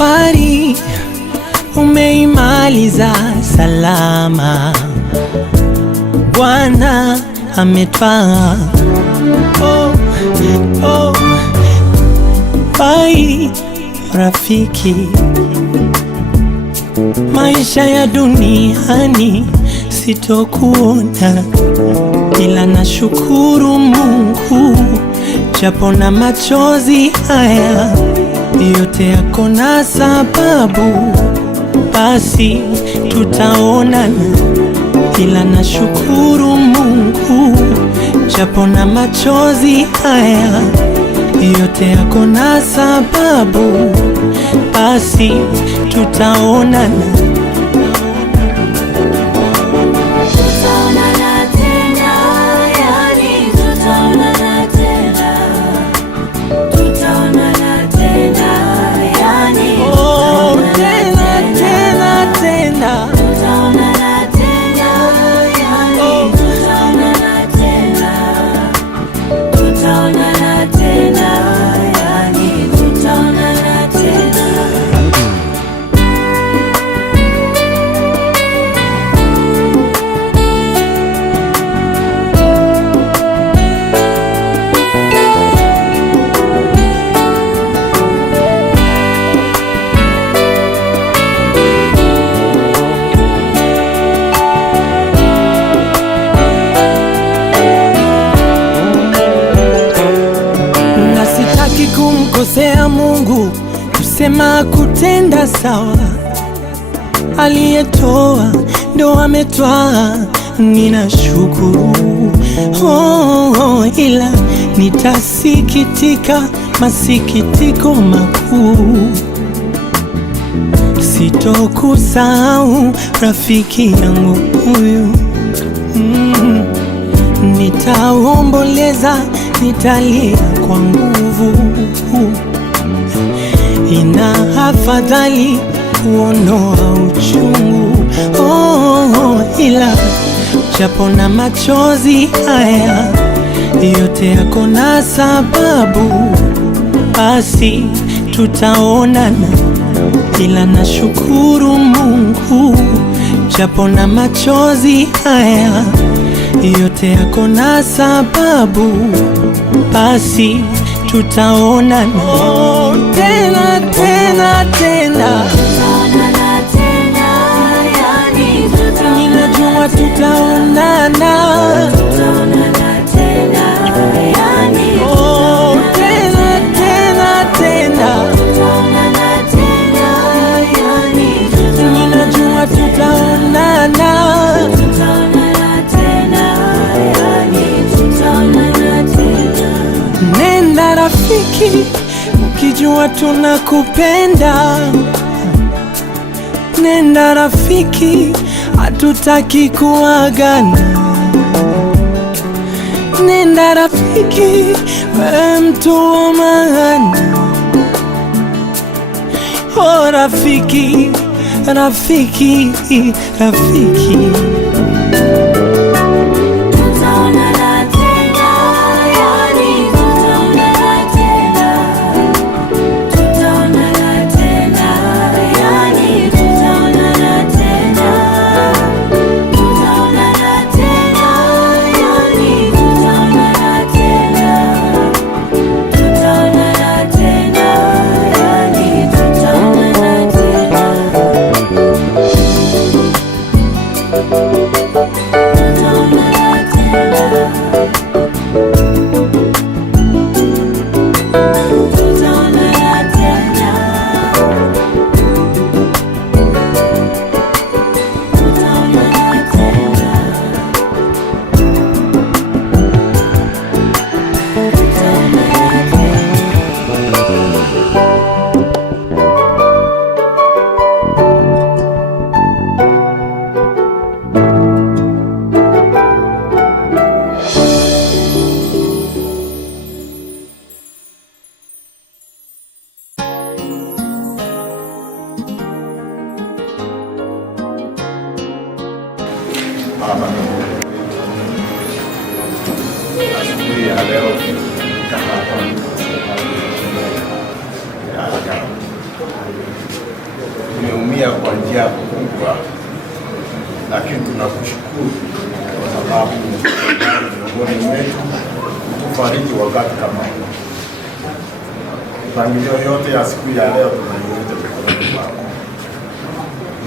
Safari umeimaliza salama, Bwana ametwaa. Oh, oh, bye rafiki, maisha ya duniani sitokuona, ila nashukuru Mungu, japo na machozi haya yote yako na sababu, basi tutaonana, ila nashukuru Mungu, japo na machozi haya yote yako na sababu, basi tutaonana. Kumkosea Mungu, kusema kutenda sawa, aliyetoa ndo ametwaa, ninashukuru. Ila nitasikitika masikitiko makuu, sitokusahau rafiki yangu huyu. Nitaomboleza, nitalia kwa nguvu, ina afadhali kuondoa uchungu. Ila japo na machozi haya yote yako na sababu, basi tutaonana, ila nashukuru Mungu, japo na machozi haya yote yako na sababu, basi tutaonana. Tena tena tena, ninajua tutaonana. Tena tena tena, ninajua tutaonana. Nenda rafiki, ukijua tunakupenda. Nenda rafiki, hatutaki kuagana. Nenda rafiki, wewe mtu wa maana. Oh rafiki, rafiki, rafiki. Asubuhi ya leo hapa lakini tunakushukuru kwa sababu miongoni mwetu tufariji wakati kama huu. Mipangilio yote ya siku ya leo tunaiweka mikononi mwako,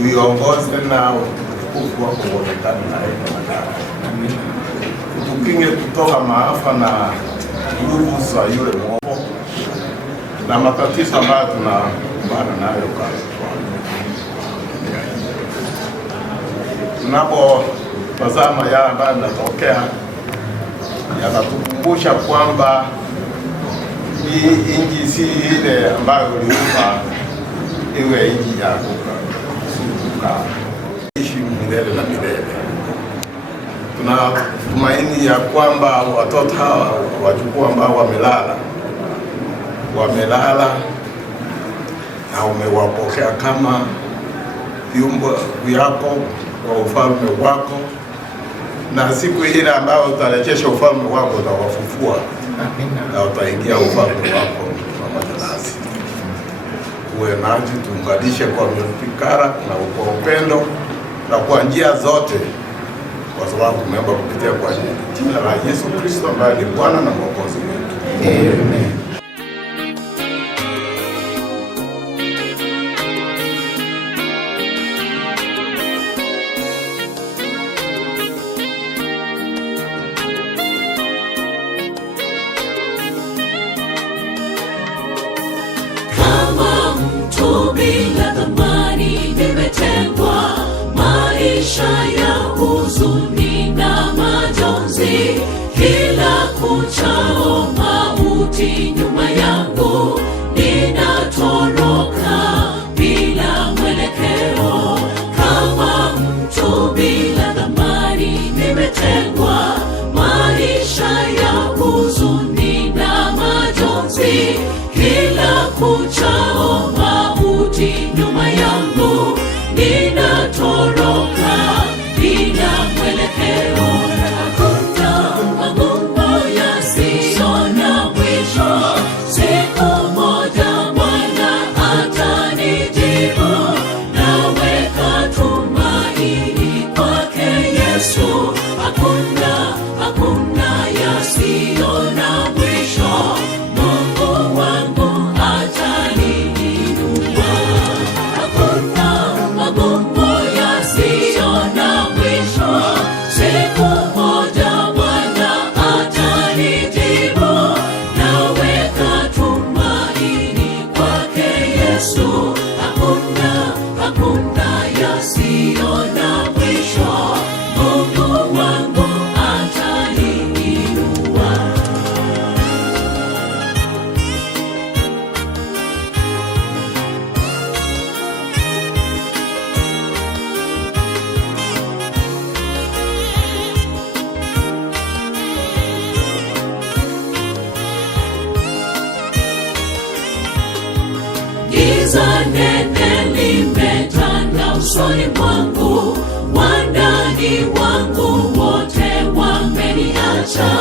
uiongoze na utukufu wako uonekane na hekima, utukinge kutoka maafa na nguvu za yule mwovu na matatizo ambayo tunakumbana nayo tunapotazama yale ambayo yanatokea, yanatukumbusha kwamba hii nchi si ile ambayo uliumba iwe nchi ya kuishi milele na milele. Tunatumaini ya kwamba watoto hawa wajukuu ambao wamelala na umewapokea kama viumbe vyako kwa ufalme wako, na siku ile ambayo utarejesha ufalme wako utawafufua na utaingia ufalme wako pamoja nasi. Uwe nasi, tuunganishe kwa mifikara na kwa upendo na kwa njia zote, kwa sababu tumeomba kupitia kwa jina la Yesu Kristo ambaye ni Bwana na Mwokozi wetu. Amen. Bila thamani nimetengwa, maisha ya huzuni na majonzi, kila kuchao mauti nyuma yangu, ninatoroka bila mwelekeo. Kama mtu bila thamani nimetengwa, maisha ya huzuni na majonzi, kila kuchao nyuma yangu, ninatoroka bila mwelekeo. Hakuna magumu yasiyo na mwisho, siku moja Bwana atanijibu. Naweka tumaini kwake Yesu, hakuna yasiyo na mwisho. Mungu wangu giza nene limetanda usoni mwangu, wandani wangu wote wameniacha.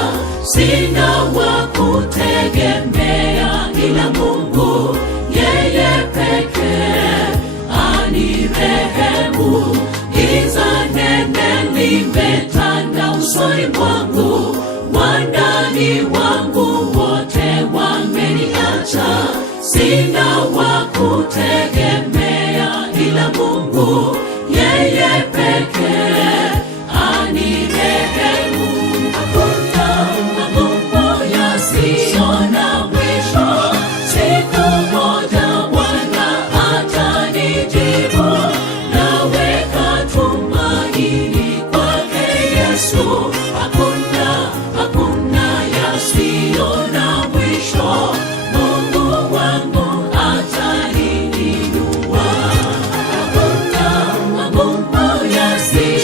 Sina wa kutegemea ila Mungu, yeye pekee anirehemu. Giza nene limetanda usoni mwangu, wandani wangu wote wameniacha. Sina wa kutegemea ila Mungu, yeye pekee anirehemu. Hakuna magumu yasiyo na mwisho, siku moja Bwana atanijibu. Naweka tumaini kwake Yesu, hakuna yasiyo na mwisho. Mungu wangu ataniinua. Hakuna magumu yasiyo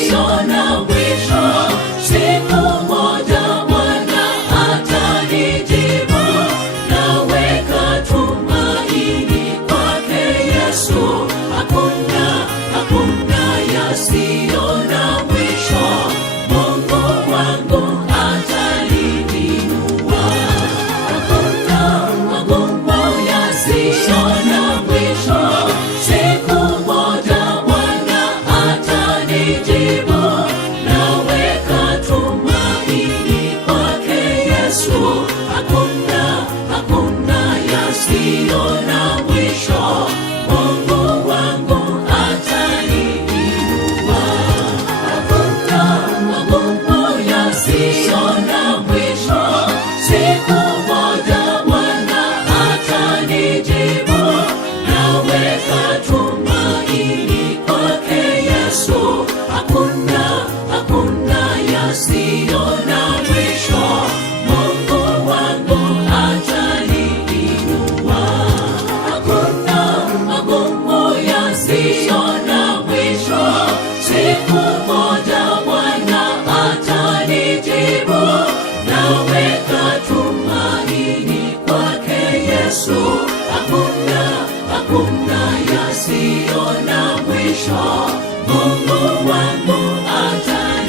yasiona mwisho, Mungu wangu ataniinua. Hakuna magumu yasiona mwisho, siku moja Bwana atanijibu. Naweka tumaini kwake Yesu, hakuna yasiona mwisho, Mungu wangu ataniinua. Hakuna magumu yasiona mwisho, siku moja Bwana atanijibu. Naweka tumaini kwake Yesu, hakuna yasiona mwisho, Mungu wangu ataniinua.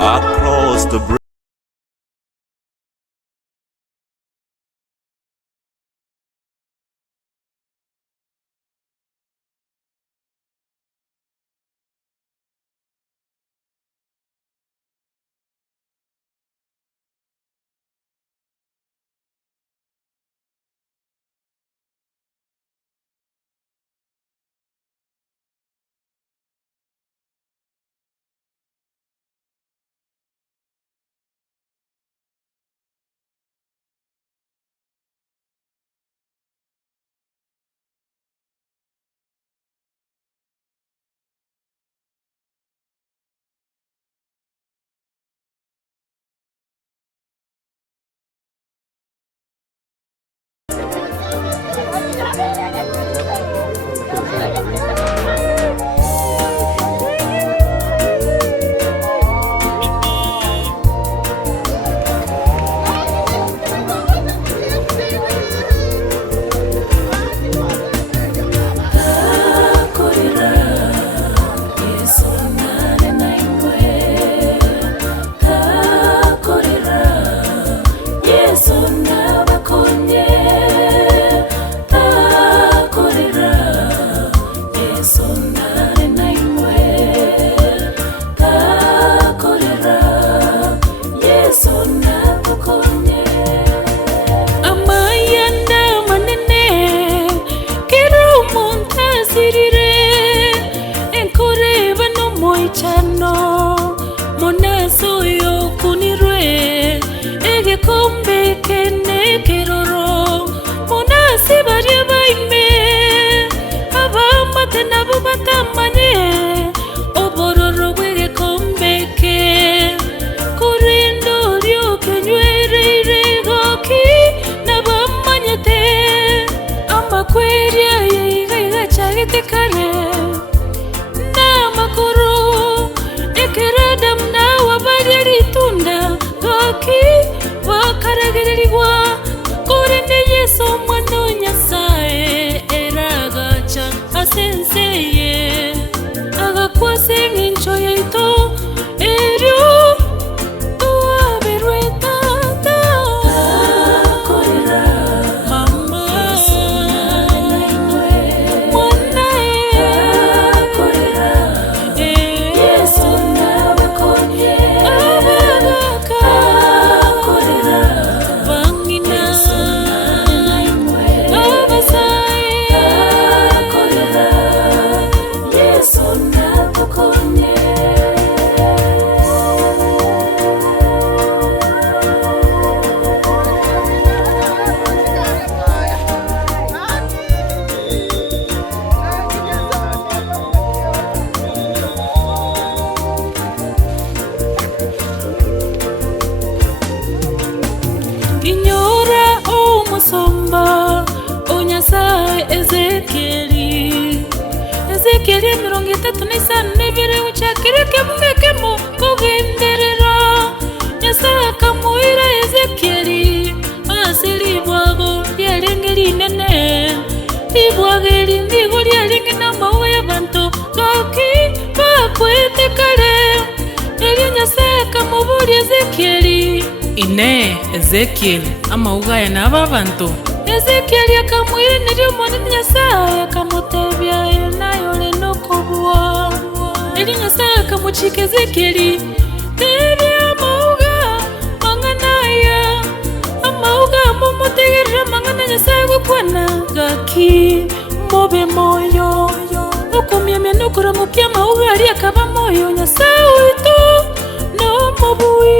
Across the bridge. Kare na makuru eke Jehova onyasaye Ezekieli 33:2 uchakire kemukemo kugenderera Nyasaye akamuira Ezekieli asilibwago lyalengeli nene libwageli ndigo lyalengi n'amauwa y'abantu goki bakwete kale elyo Nyasaye akamubulya Ezekieli Ezekieli amauwa ya n'aba bantu Ezekieli akamwira niryo mwana Nyasaye akamutebya nayo lenokobwa elyo Nyasaye akamuchika Ezekieli tebya amauwa manganaya amauga mumutegerera mangana Nyasaye gukwana gaki mobe moyo ukumyemya nukuramupya amauga ali akaba moyo Nyasaye witu no mubui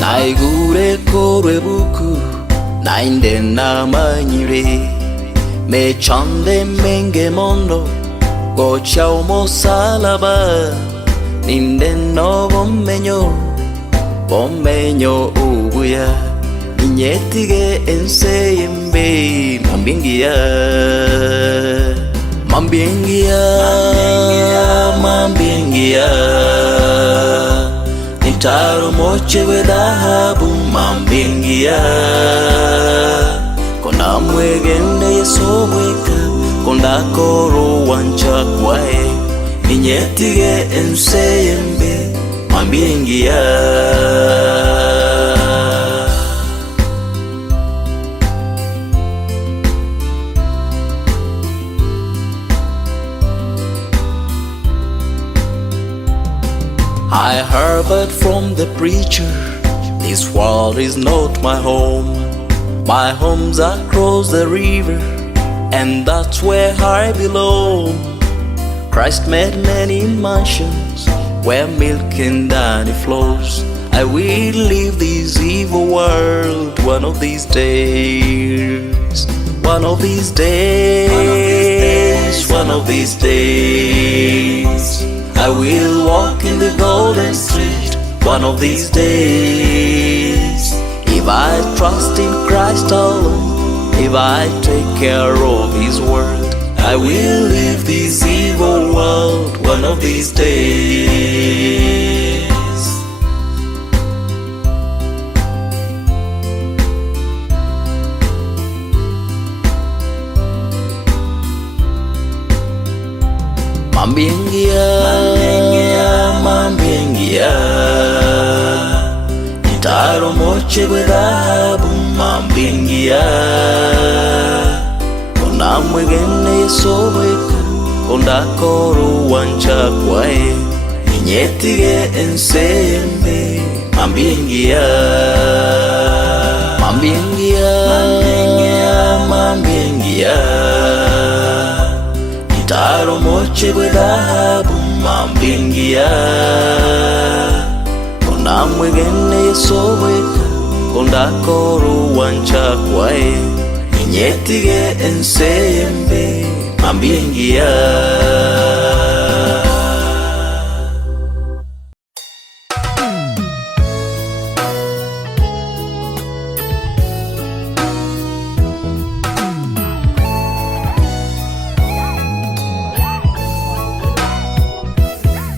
Naigure korwe buku nainde namanyire mechande menge mondo gocha umusalaba ninde no bomenyo ubuya inyetige enseyembe mambingia Nitaro moche we dhahabu mambingia Konda mwegende yeso mweka Konda koro wancha kwae Ninyetige enseyembe mambingia I heard from the preacher, this world is not my home. My home's across the river, and that's where I belong. Christ made many mansions, where milk and honey flows. I will leave this evil world one of these days. One of these days, one of these days. I will walk in the golden street one of these days. If I trust in Christ alone, if I take care of His word, I will leave this evil world one of these days. Mambingia Nitaro moche we dhahabu mambingia ona mwegene yesobweka ondakoro wanchakwae inyetige ensembe mambingia itaro moche bwe dhahabu mambingia ona mwegene yesobweka ondakoro wanchakwae inyetige ensembe mambingia.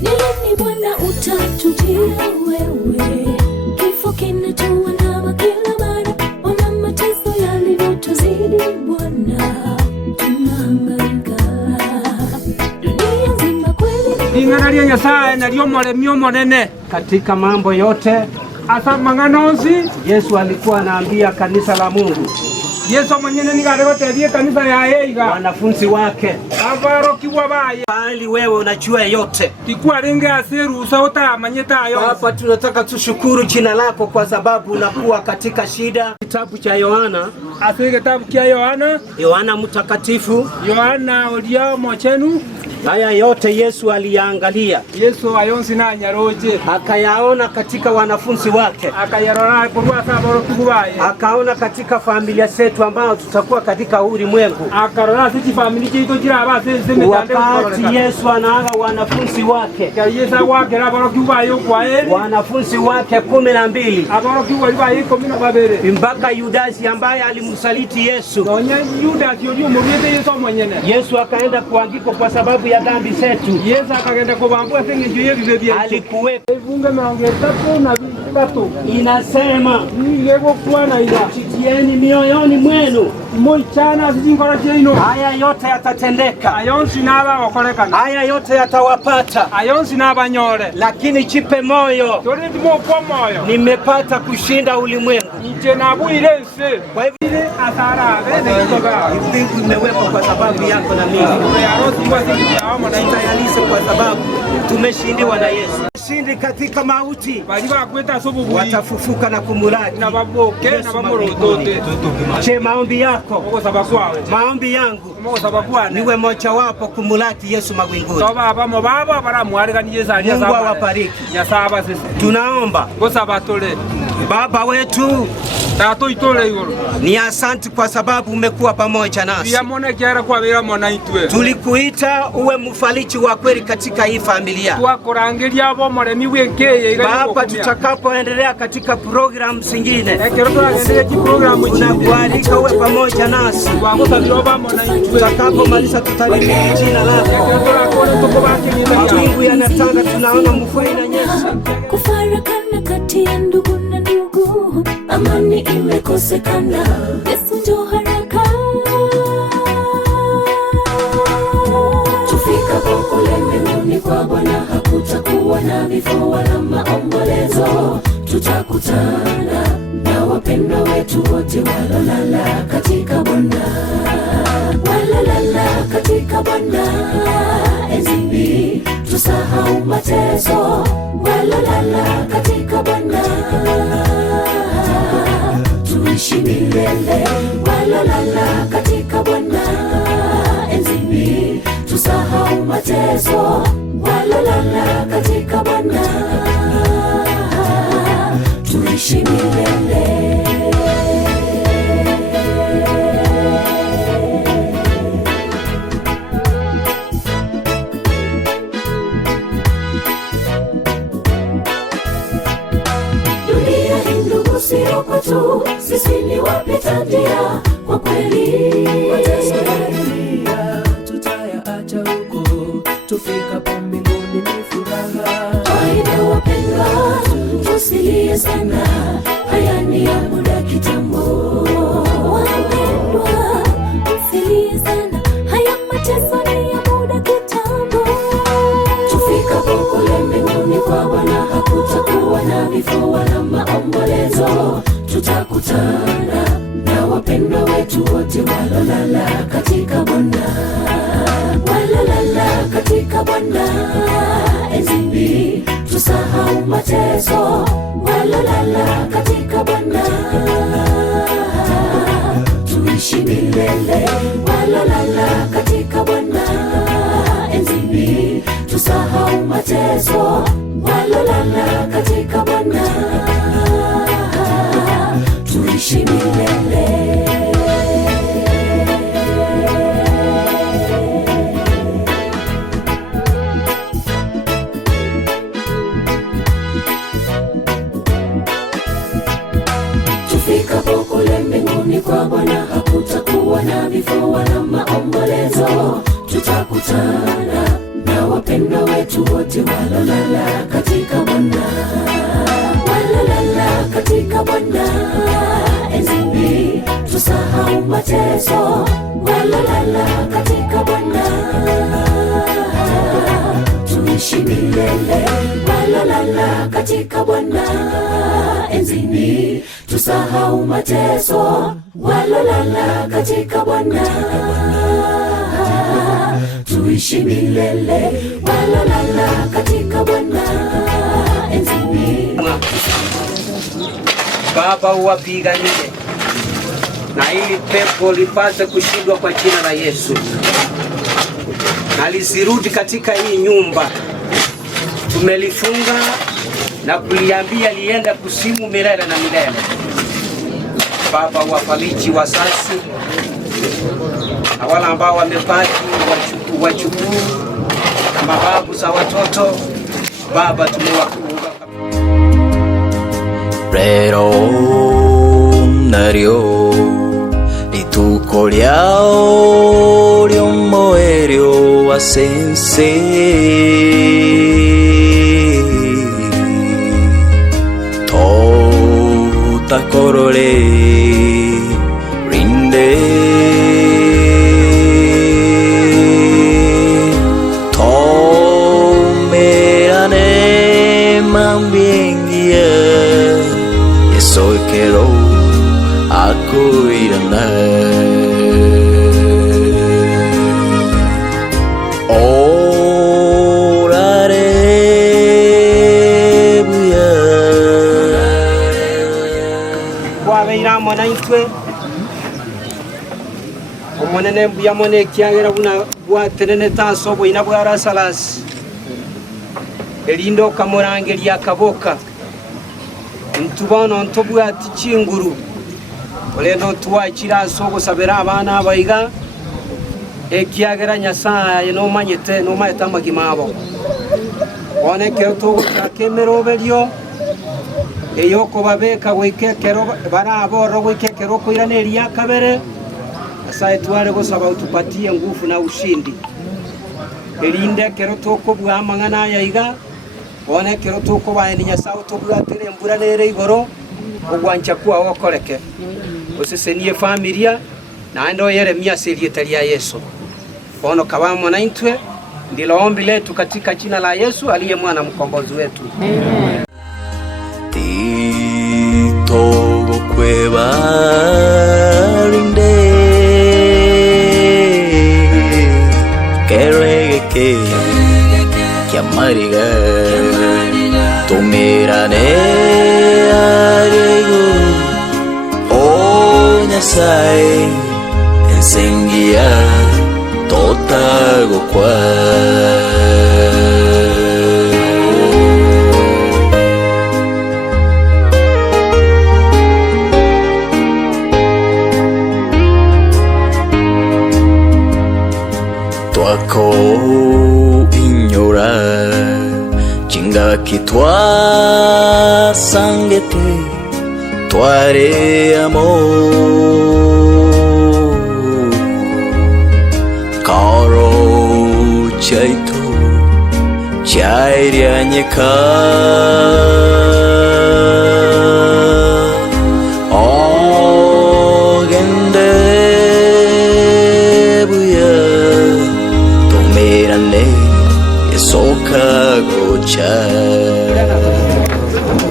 Nini Bwana utatutia wewe, kifo kinatuandama kila mara, ona mateso yalivyotuzidi Bwana, tunahangaika dunia nzima kweli. Ingana lya Nyasaye nalyo muremio munene katika mambo yote. asa mang'anozi. Yesu alikuwa anaambia kanisa la Mungu, Yesu mwenyene nigaregotethie kanisa ya yeiga wanafunzi wake, abarokiwa baye bali wewe unajua yote. tikwa ringa asiruhusa utamanyita ayo. Hapa tunataka tushukuru jina lako kwa sababu unakuwa katika shida. Kitabu cha Yohana, Asige kitabu kia Yohana mtakatifu, Yohana olia mochenu. haya yote Yesu aliyaangalia, Yesu ayonsi na nyaroje akayaona katika wanafunzi wake, akayarora kurwa saborokiwa baye, akaona katika familia zetu ambao tutakuwa katika ulimwengu. akarora sisi familia yetu jira abase Wakati Yesu anaaga wanafunzi wake, Yesu wake aborokiwa baye kwae wanafunzi wake 12, aborokiwa baye 12 mpaka Yudasi ambaye alimsaliti Yesu. Donya Yudasi yoyo muriete Yesu mwenyene. Yesu akaenda kuangikwa kwa sababu ya dhambi zetu. Yesu akaenda kubambwa sengi juu yetu bebia. Alikuwepo. Funga maongezeko na vitatu. Inasema Yego kuana ila. chitieni mioyoni mwenu. Moichana zingora jeno. Haya yote yatatendeka. Ayonsi naba wakolekana. Haya yote yatawapata. Ayonsi naba nyore. Lakini chipe moyo. Tore ndimo kwa moyo. Nimepata kushinda ulimwengu. Nje na buile se. Kwa hivyo ile asara bene kutoka. mbingu imewekwa kwa sababu yako na mimi. Yarosi kwa sisi ya mama na Itayalise kwa sababu tumeshindiwa na Yesu. Shindi katika mauti. bali bakweta sobo Watafufuka na kumulaki. na baboke na bamorodote. Je, maombi yako, Mungu sabakwawe. maombi yangu Mungu sabakwane. niwe moja wapo kumulaki Yesu mawinguni. Toba bamo baba bara mwalika ni Yesu aliya Mungu saba. awabariki. Ya saba sisi. Tunaomba Ngo sabatole. Baba wetu, Tato itole igoro. ni asanti kwa sababu umekuwa pamoja nasi. Pia mona kiara kwa vera mona itwe. Tulikuita uwe mfaliji wa kweli katika hii familia. Twakorangeria abo moremi wenkeye Baba, tutakapoendelea katika programu zingine, ekero twagenderia ki programu tunakualika uwe pamoja nasi. Wamutabiroba mona itwe. Tutakapomaliza tutalimia jina lako. Ekero twakona tukobaki ni Mawingu yanatanda, tunaona mvua inanyesha. Kufarakana kati ya ndugu na ndugu, amani imekosekana. Yesu njoo haraka. Tufikapo kule mbinguni kwa Bwana, hakutakuwa na vifo wala maombolezo. Tutakutana na wapendwa wetu wote walolala katika Bwana, walolala katika Bwana. Enzini tusahau mateso, walolala katika Bwana, tuishi milele. Walolala katika Bwana, enzini tusahau mateso, walolala katika Bwana, tuishi milele. Sio kwetu, sisi ni wapita njia kwa kweli. Mateso ya dunia tutayaacha huko, tufikapo mbinguni ni furaha. Waende wapendwa, tusilie sana, haya ni ya muda kitambo. Wapendwa, tusilie sana, haya mateso ni ya muda kitambo. Tufikapo kule mbinguni kwa Bwana, hakutakuwa na vifo wala maombolezo. Tutakutana na wapendwa wetu wetu wote walolala katika Bwana, walolala katika Bwana. Enzini tusahau mateso, walolala katika Bwana, tuishi milele, walolala katika Bwana. Enzini tusahau mateso, walolala katika Bwana, tuishi milele. Tufikapo kule mbinguni kwa Bwana, hakutakuwa na vifo wala maombolezo. Tutakutana na wapendwa wetu wote walolala katika Bwana, walolala katika Bwana. Enzini tusahau mateso, walolala katika Bwana, tuishi milele, walolala katika Bwana. Enzini tusahau mateso, walolala katika Bwana, tuishi milele, walolala katika Bwana. Enzini Baba uwapiganie na ili pepo lipate kushindwa kwa jina la Yesu, na lisirudi katika hii nyumba. Tumelifunga na kuliambia lienda kusimu milele na milele. Baba uwafariji wazazi na wale ambao wamebaki, wachukuu na mababu za watoto. Baba tumewakumbuka. Rero naryo rituko ryao ry'omoerio wasense totakorore rinde tomerane mambiengia soy quiero acudirme. Oraré buya. Wabeira mwana itwe omonene buya mone kiagera buna bwaterene taso boina bwara salas elindo kamorangeria akaboka ntubona ntobwati chinguru olendo tuwachira sogo sabera abana abaiga ekiagera Nyasaye no manyete no mayeta magimabo oneke togo kakemero belio eyoko babeka gwikekero barabo rogwikekero koiraneria kabere. Nyasaye tuare gosaba utupatie nguvu na ushindi elinde kero toko bwa mangana yaiga one kero tuko baeni Nyasaye tubwatire mbura nere igoro ogwancha kwa okoreke osesenie familia na ndo Yeremia selietalia Yesu ono kabamo na intwe ndilo ombi letu katika jina la Yesu aliye mwana mkombozi wetu. Amen. Tito kweba rinde kerege kiamariga tumirane arego o Nyasaye ensengia totago kwa twako inyora chinga kitwa sangete tware amor karo chaito chairia nyeka ogende buya tomerane esoka gocha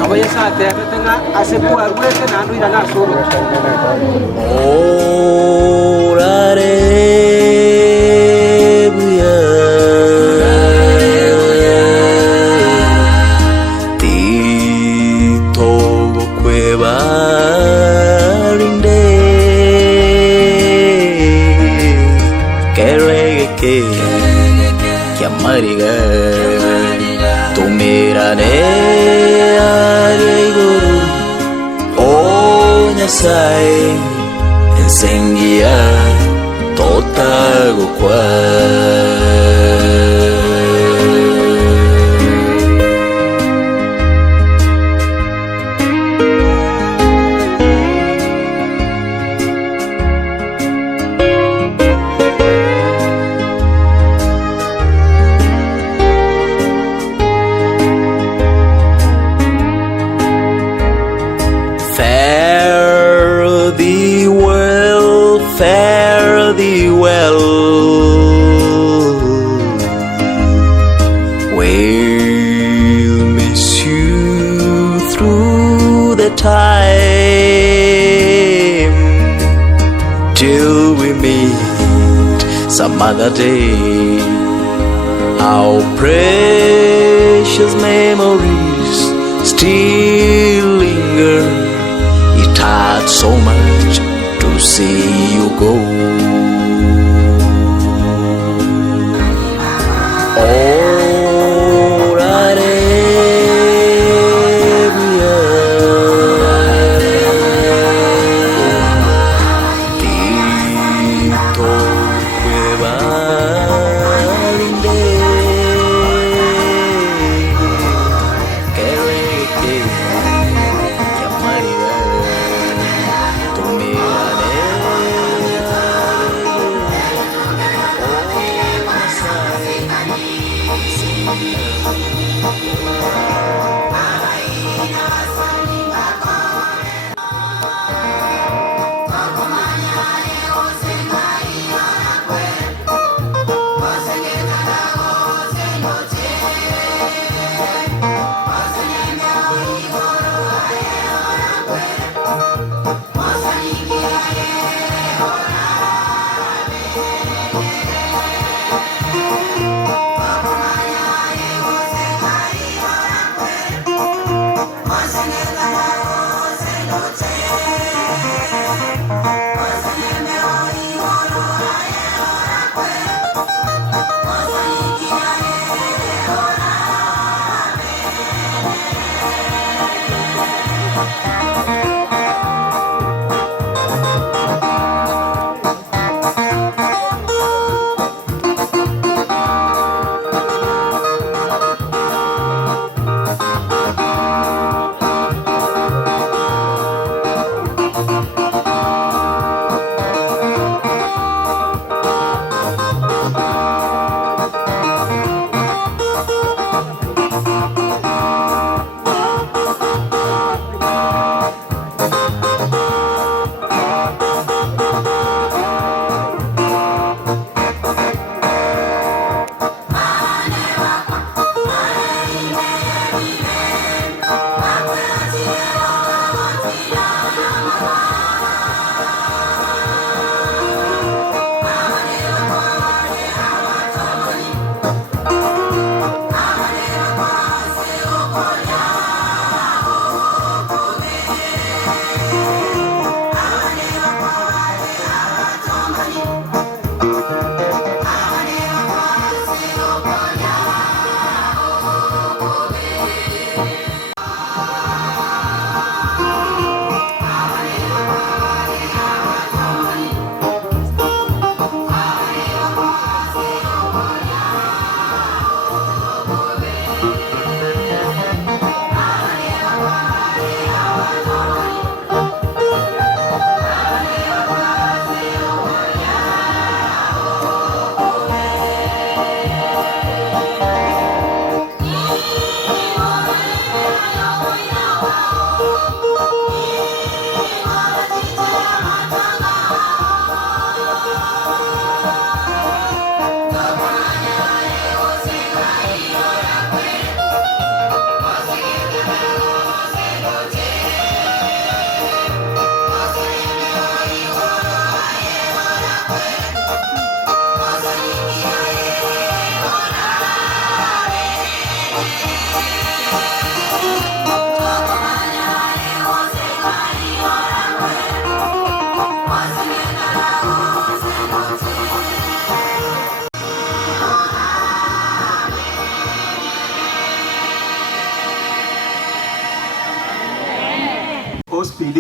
Aboya sate atenga ase ase kwa rwete na nduira na suru Orarebuya Titogo kwebarinde Kerege Kiamariga Tumirane Ariguru O Nyasaye Ensengia Totago kwa Fare thee well, fare thee well. We'll miss you through the time till we meet some other day. Our precious memories still linger. It hurt so much to see you go.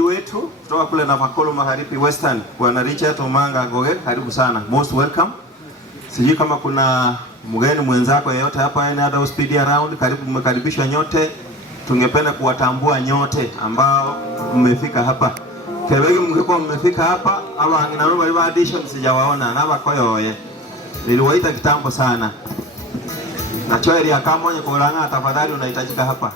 wetu kutoka kule Navakolo Magharibi Western, Bwana Richard Omanga Goge, karibu sana. Most welcome. Sijui kama kuna mgeni mwenzako yeyote hapa, any other speed around, karibu, mmekaribishwa nyote. Tungependa kuwatambua nyote ambao mmefika hapa. Kebegi mngekuwa mmefika hapa ama nginaruba libadisha msijawaona na bakoyoye. Niliwaita kitambo sana. Na choeri ya kamonye kulanga tafadhali unahitajika hapa.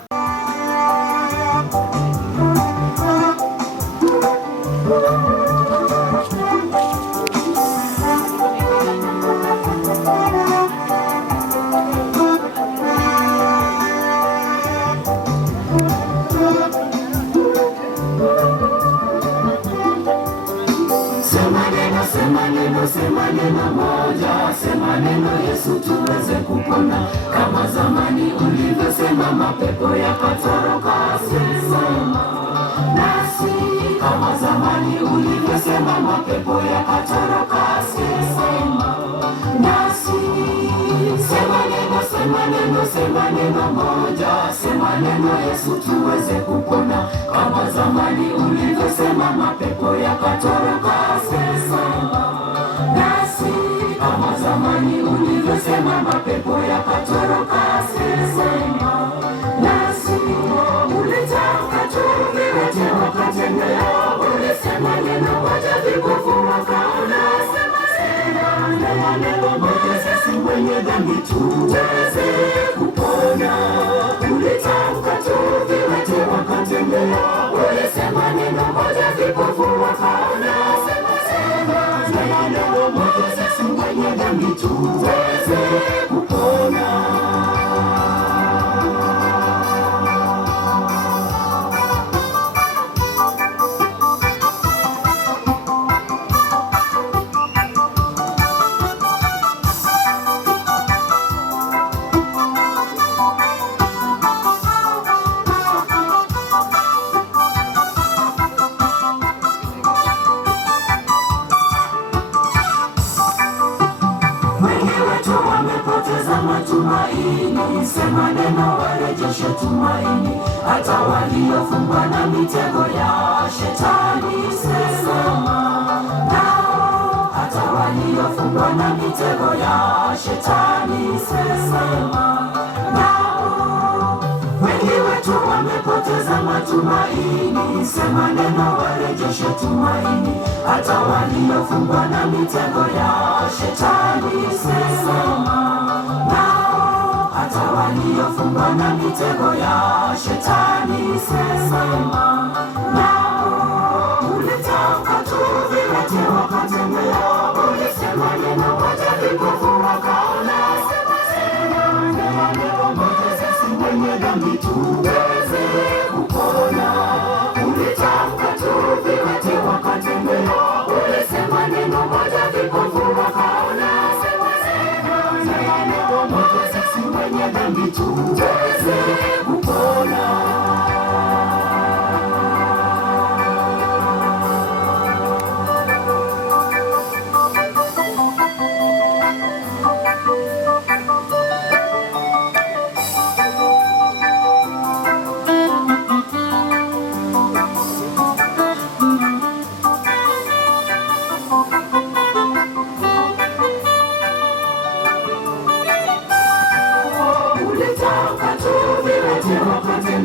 Sema neno moja, sema neno Yesu tuweze kupona. Kama zamani ulivyosema mapepo yakatoroka, sema nasi. Kama zamani ulivyosema mapepo yakatoroka, sema nasi. Sema neno moja, sema neno Yesu tuweze kupona. Kama zamani ulivyosema mapepo yakatoroka, sema nasi. Kama zamani ulivyosema mapepo yakatoroka, sema nasi. Ulitamka tu viwete wakatembea, ulisema neno moja vipofu wakaona. Sema neno moja sisi wenye dhambi tuweze kupona. Ulitamka tu viwete wakatembea, ulisema neno moja vipofu wakaona. Sema neno moja sisi wenye dhambi tuweze kupona. Matumaini, sema neno warejeshe tumaini. Hata waliofungwa na mitego ya shetani, sema nao. Hata waliofungwa na mitego ya shetani, sema nao. Wengi wetu wamepoteza matumaini, sema neno warejeshe tumaini. Hata waliofungwa na mitego ya shetani, sema nao. Hata waliofungwa na mitego ya shetani, sema nao. Ulitamka tu viwete wakatembea, ulisema neno moja vipofu wakaona. Sema neno moja sisi wenye dhambi tuweze kupona. Ulitamka tu viwete wakatembea, ulisema neno moja vipofu wakaona. Sema neno moja sisi wenye dhambi tuweze kupona.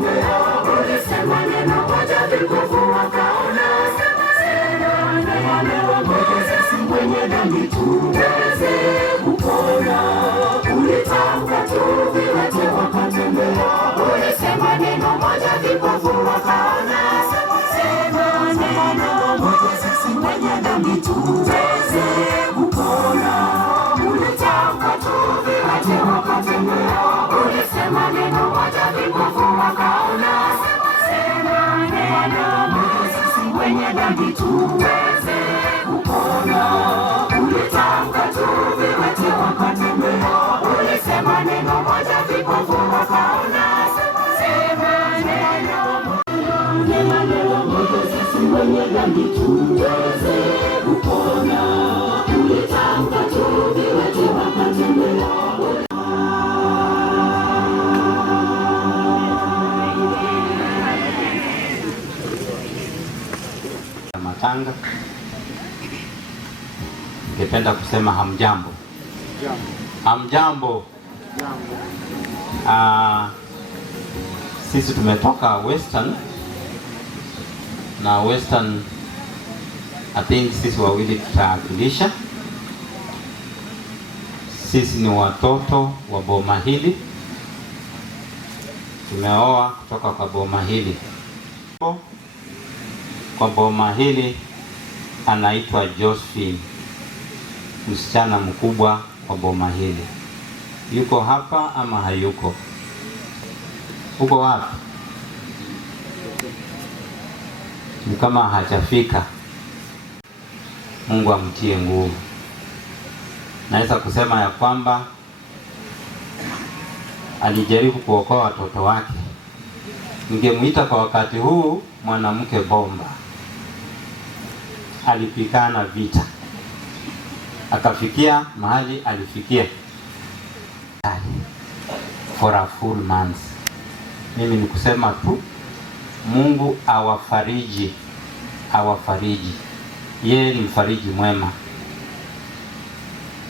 Ulisema neno moja vipofu wakaona. Sema neno moja sisi wenye dhambi tuweze kupona. Ulitamka tu viwete wakatembea, ulisema neno moja vipofu wakaona. Sema neno moja sisi wenye dhambi tuweze kupona. Ulitamka tu viwete wakatembea, ulisema neno moja vipofu wakaona. Sema neno moja sisi wenye dhambi tuweze kupona. Ulitamka tu viwete wakatembea, ulisema neno moja vipofu wakaona. Sema neno moja sisi wenye dhambi tuweze kupona. Ulitamka tu viwete wakatembea. matanga. Ningependa kusema hamjambo. Hamjambo. Sisi tumetoka Western, na Western I think sisi wawili tutawakilisha. Sisi ni watoto wa boma hili, tumeoa kutoka kwa boma hili. Kwa boma hili anaitwa Josephine, msichana mkubwa wa boma hili. Yuko hapa ama hayuko? Uko wapi? Ni kama hajafika. Mungu amtie nguvu. Naweza kusema ya kwamba alijaribu kuokoa watoto wake. Ningemuita kwa wakati huu mwanamke bomba. Alipigana vita, akafikia mahali alifikia for a full month. Mimi ni kusema tu Mungu awafariji, awafariji. Yeye ni mfariji mwema.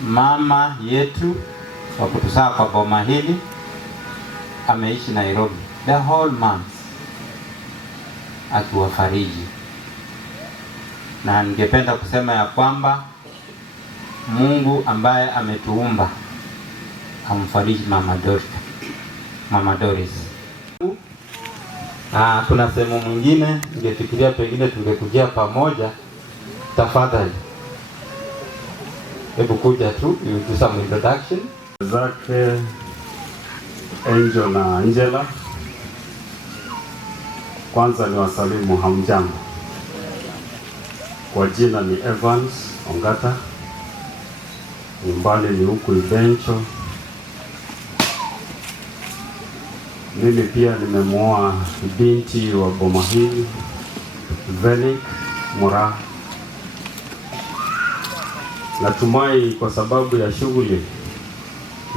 Mama yetu wa kutusaa kwa boma hili ameishi Nairobi the whole month akiwafariji, na ningependa kusema ya kwamba Mungu ambaye ametuumba amfariji Mama Doris. Kuna sehemu mwingine ningefikiria pengine tungekujia pamoja. Tafadhali hebu kuja tu, you do some introduction. Zake Angel na Angela. Kwanza ni wasalimu hamjambo. Kwa jina ni Evans Ongata, nyumbani ni huku Ibencho. Mimi pia nimemuoa binti wa boma hili, Venik Mura. Natumai kwa sababu ya shughuli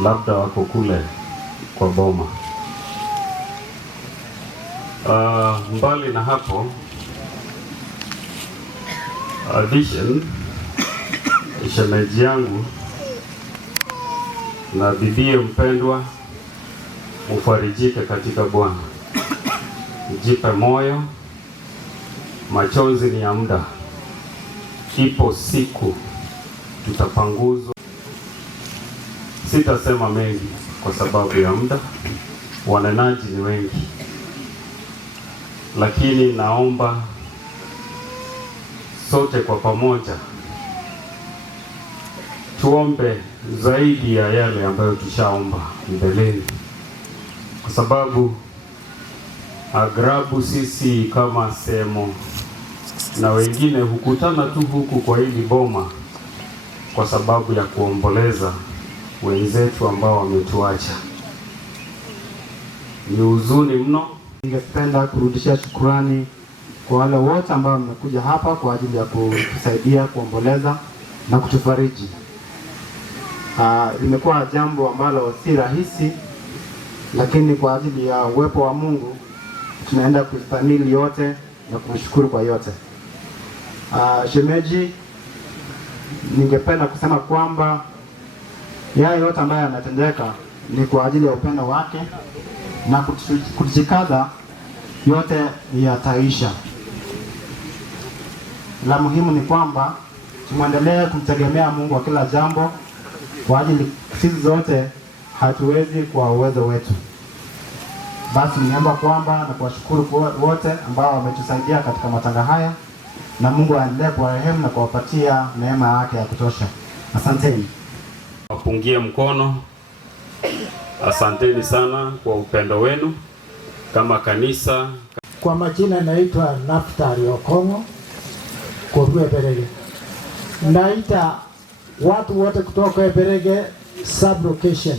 labda wako kule kwa boma. Mbali na hapo, Vision, shemeji yangu na bibie mpendwa, ufarijike katika Bwana. Jipe moyo, machozi ni ya muda. Ipo siku tutapanguzwa. Sitasema mengi kwa sababu ya muda, wanenaji ni wengi, lakini naomba sote kwa pamoja tuombe zaidi ya yale ambayo tushaomba mbeleni, kwa sababu agrabu sisi kama semo na wengine hukutana tu huku kwa hili boma kwa sababu ya kuomboleza wenzetu ambao wametuacha. Ni huzuni mno. Ningependa kurudishia shukrani kwa wale wote ambao wamekuja hapa kwa ajili ya kutusaidia kuomboleza na kutufariji. Limekuwa jambo ambalo si rahisi, lakini kwa ajili ya uwepo wa Mungu tunaenda kustahimili yote na kumshukuru kwa yote. Shemeji, ningependa kusema kwamba yale yote ambayo yanatendeka ni kwa ajili ya upendo wake, na kujikaza yote yataisha. La muhimu ni kwamba tumwendelee kumtegemea Mungu kwa kila jambo, kwa ajili sisi zote hatuwezi kwa uwezo wetu. Basi niomba kwamba na kuwashukuru wote ambao wametusaidia katika matanga haya, na Mungu aendelee kuwarehemu na kuwapatia neema yake ya kutosha. Asanteni. Wapungie mkono. Asanteni sana kwa upendo wenu kama kanisa. Kwa majina naitwa Naftali Okongo kwa Eperege. Naita watu wote kutoka Eperege sub-location.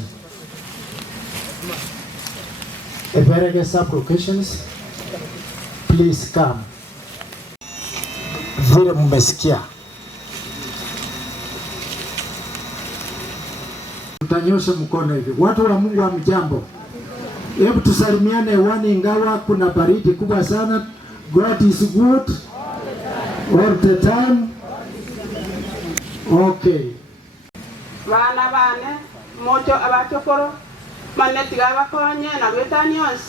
Eperege sub-locations, please come. Vile mmesikia, tutanyosha mkono hivi. Watu wa Mungu hamjambo. Hebu tusalimiane hewani ingawa kuna baridi kubwa sana. God is good All the time. Okay. Bana bane mojo abachokoro maneti gabakonye na betanios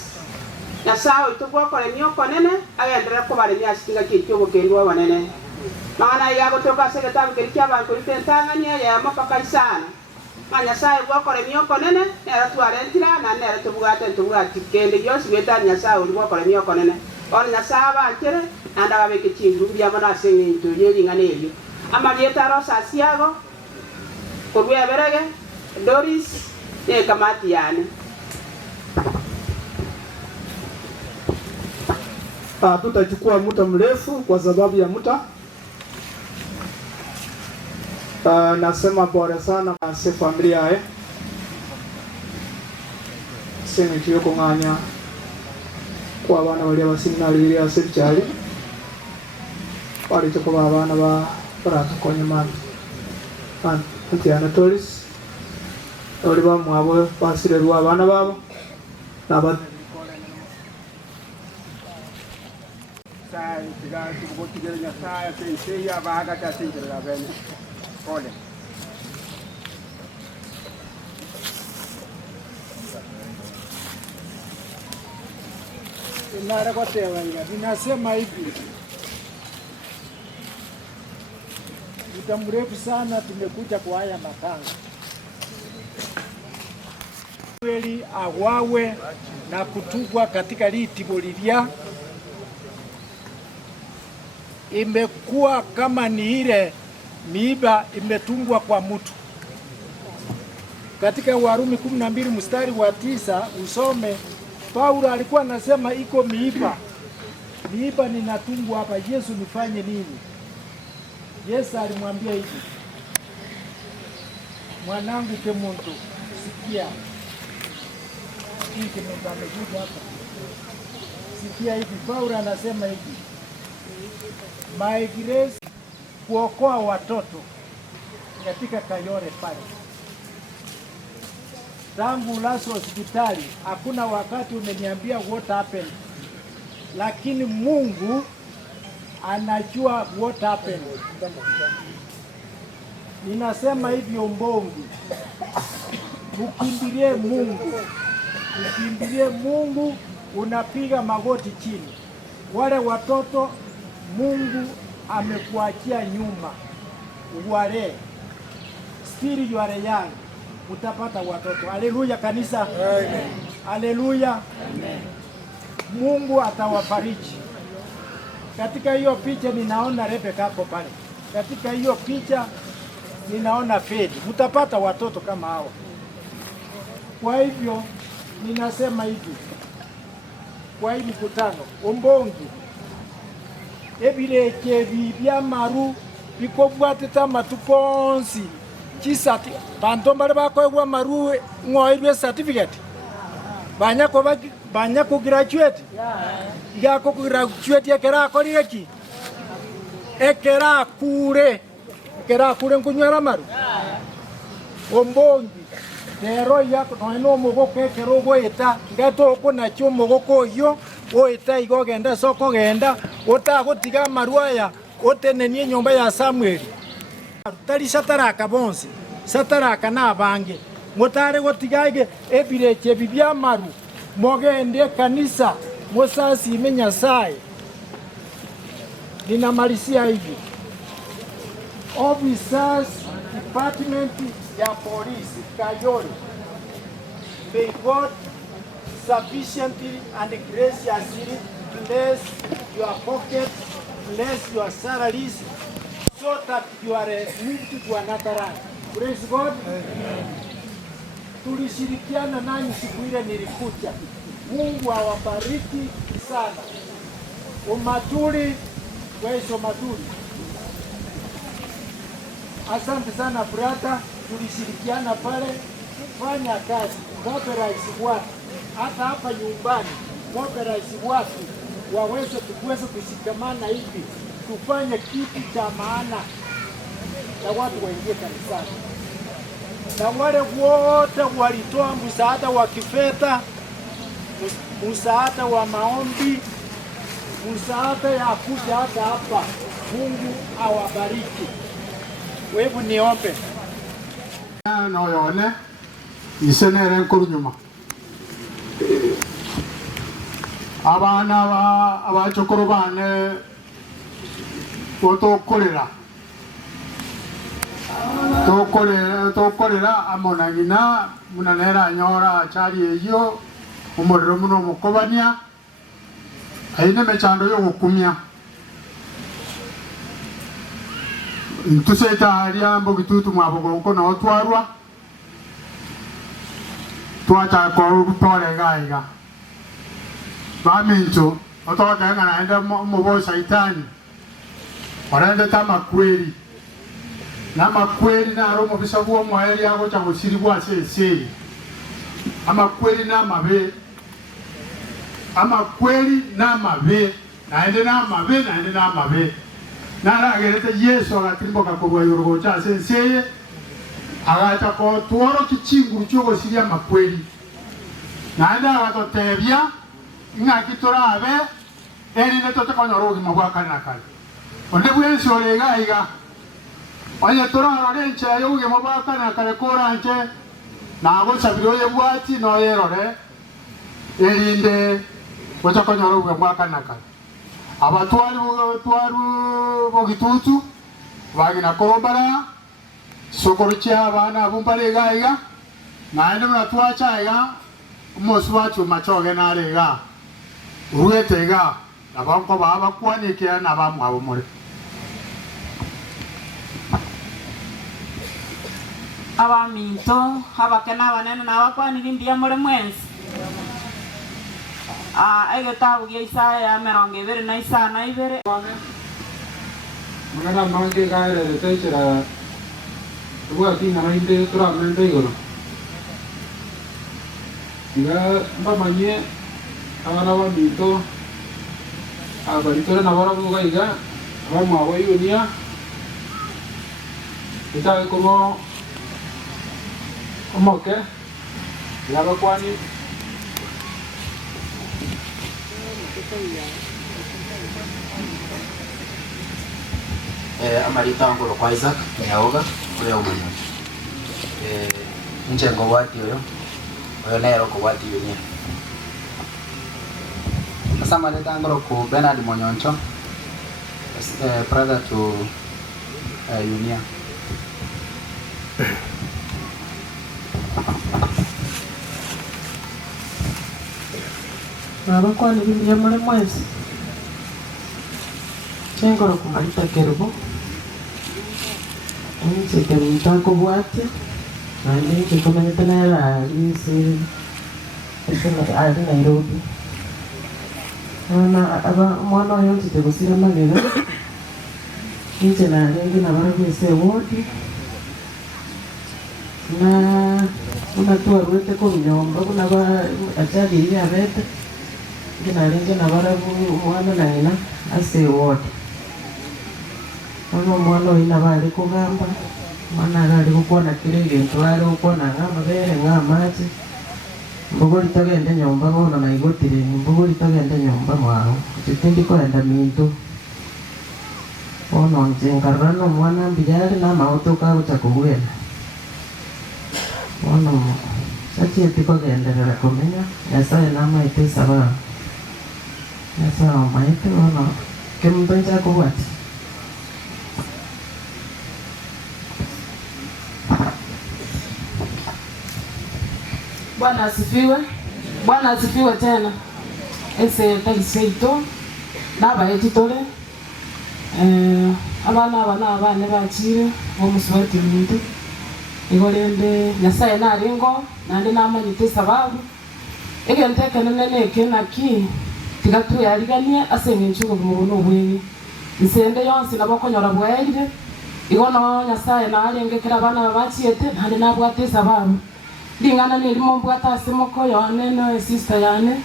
na sao itugokore nyo konene agendere ko bari byasitinga kityo bokendwa banene mana ya gotoka seketabu kirikia ba kulitentangania ya mapaka isana manya sao gokore nyo konene era tuarentira na nere tubugati kende yos betania sao gokore nyo konene on na saba kire anda babeke chingu bya mana sengi to yeli nganeyo amalieta rosa siago Kubia berege, Doris, ni kamati yani. Tutachukua muda mrefu kwa sababu ya muda. Nasema pole sana na familia sema kiyoko nganya kwa bana wale baseminari ya seminari wale toko bana ba prato kwenye mama Anti Anatolis oli bamwabo basirerwa abana babo naba sai tiga tubokigerenya sai sense ya baga ta sense la bene kole Nara kwa tewa ninasema hivi, muda mrefu sana tumekuja kwa haya matanga kweli awawe na kutugwa katika litibo livya imekuwa kama ni ile miiba imetungwa kwa mtu. Katika Warumi 12 mstari wa 9 usome, Paulo alikuwa anasema iko miiba ninatungwa hapa, Yesu nifanye nini? Yesu alimwambia hivi, mwanangu kemuntu sikia hiki Mungu amekuja hapa, sikia hivi. Paulo anasema hivi, my grace kuokoa watoto katika Kayore pale. Tangu laso hospitali hakuna wakati umeniambia what happened, lakini Mungu anajua what happened. Ninasema hivyo Mbongi, ukimbilie Mungu, unapiga magoti chini. Wale watoto Mungu amekuachia nyuma, wale still you are young, utapata watoto. Haleluya kanisa, amen. Haleluya, amen. Mungu atawafariji. Katika hiyo picha ninaona Rebeka hapo pale. Katika hiyo picha ninaona Fedi. Mtapata watoto kama hao. Kwa hivyo ninasema hivi, kwa hii mkutano Ombongi ebile bya maru bikobwateta matuponsi chisati bantu bale bakoegwa maru ngoirwe certificate banya ko graduate ya ko graduate ekera akorire ki ekera kure nkunywera maru Ombongi rero yako no mogoko ekero goeta ngato ko nakyo mogoko yo oita igogenda soko genda otagotiga maruaya otenenie nyomba ya Samueli tari sataraka bonse sataraka na bange mutare gotigage ebireche bibya maru mogende kanisa mosasi imenya sai. Ninamalizia hivi, officers department ya polisi Kayole, may God sufficiently and graciously bless your pockets, bless your salaries, so that you are moved to another rank. Praise God. Tulishirikiana nanyi siku ile nilikuja. Mungu awabariki sana. Umaturi, wewe umaturi. Asante sana brata, tulishirikiana pale, fanya kazi, mobilize watu, hata hapa nyumbani, mobilize watu, tuweze kushikamana hivi, tufanye kitu cha maana, na watu waingie kanisani. Na wale wote walitoa msaada wa kifedha, msaada wa maombi, msaada ya kuja hata hapa. Mungu awabariki. Wewe niombe. Na oyone isenere nkuru nyuma. Abana abachokoro bane otokorera tokorera amonagina munanera nyora chari eyo umuriro muno mukobania aine mechando yo gukumya ntuseta haria mbogitutu mwabogonko no twarwa twacha ko pole gaiga baminto otoka ngana enda mubo saitani orende tama kweli na makweli na romo bisabuo mwaeli yako cha gusiribwa sese ama kweli na mabe ama kweli na mabe naende na mabe na ragerete Yesu agatimbo kakobwa yorogo cha sese agacha ko tuoro kichinguru cyo gosiria makweli naende agatotebia ngakitorabe eri netote konyoro gimo gwakana kale onde bwensi olega iga onye toraro renche yoge mabakana kale koranche nago sabiro yebwati no yerore erinde gocha konyoro gwakana kale abatwaru bogitutu bagina korombara sokorocha abana bumpare gaiga naende mnatwacha iga moswacho machoge narega uruetega nabanko baba kwanikira nabamwabo muri abaminto abakena abanene nabakwanirimbia muri mwensi egetabu gia Isaya 22:2 mwana mange gaere tetera tubwati ngarainde turamende igoro iga mbamanye abana bamito abaritore nabarabuga iga bamwabo yunia itawe como omoke yaba kwani amarita ngoro kwa Isaac nyaoga kuri umuntu nje ngo wati oyo nero ko wati yunia asama leta ngoro ku Bernard Monyoncho brother to Unia nabakwani bimbia muri mwensi chengoro kumarita kerubo ncheke mtako bwate na ncheke kumenyeta na alisi esema ali Nairobi na aba mwana yonzi tegusira magega nche na rengi na barabese wodi na una tu arwete ko nyomba kuna ba achadi ile abete kina rengi na barabu mwana na ina ase wodi mwana ina bali kugamba mwana ali kukuona kile kintu ali kukuona ngamba bere ngamaji mbogoli tagende nyomba bona na igotire mbogoli tagende nyomba mwao kitindi ko enda mintu ono njengarano mwana mbijali na mauto ka utakubwena ono sachi etiko genderera komenya yasaye nama itesa ba yasa maite ono kemtonja kubati Bwana asifiwe. Bwana asifiwe tena. Ese tagiseito naba etitore abana bachire omuswati muntu igorende nyasaye naringo nandi namanyite sababu egenteke nene kenaki tigatu yariganie asenge nchugo mubuno bwenye nsende yonsi nabokonyora bwaire igono nyasaye narengekera abana bachiete nandi nabwate sababu dingana ni limo mbwata simoko yone no sister yane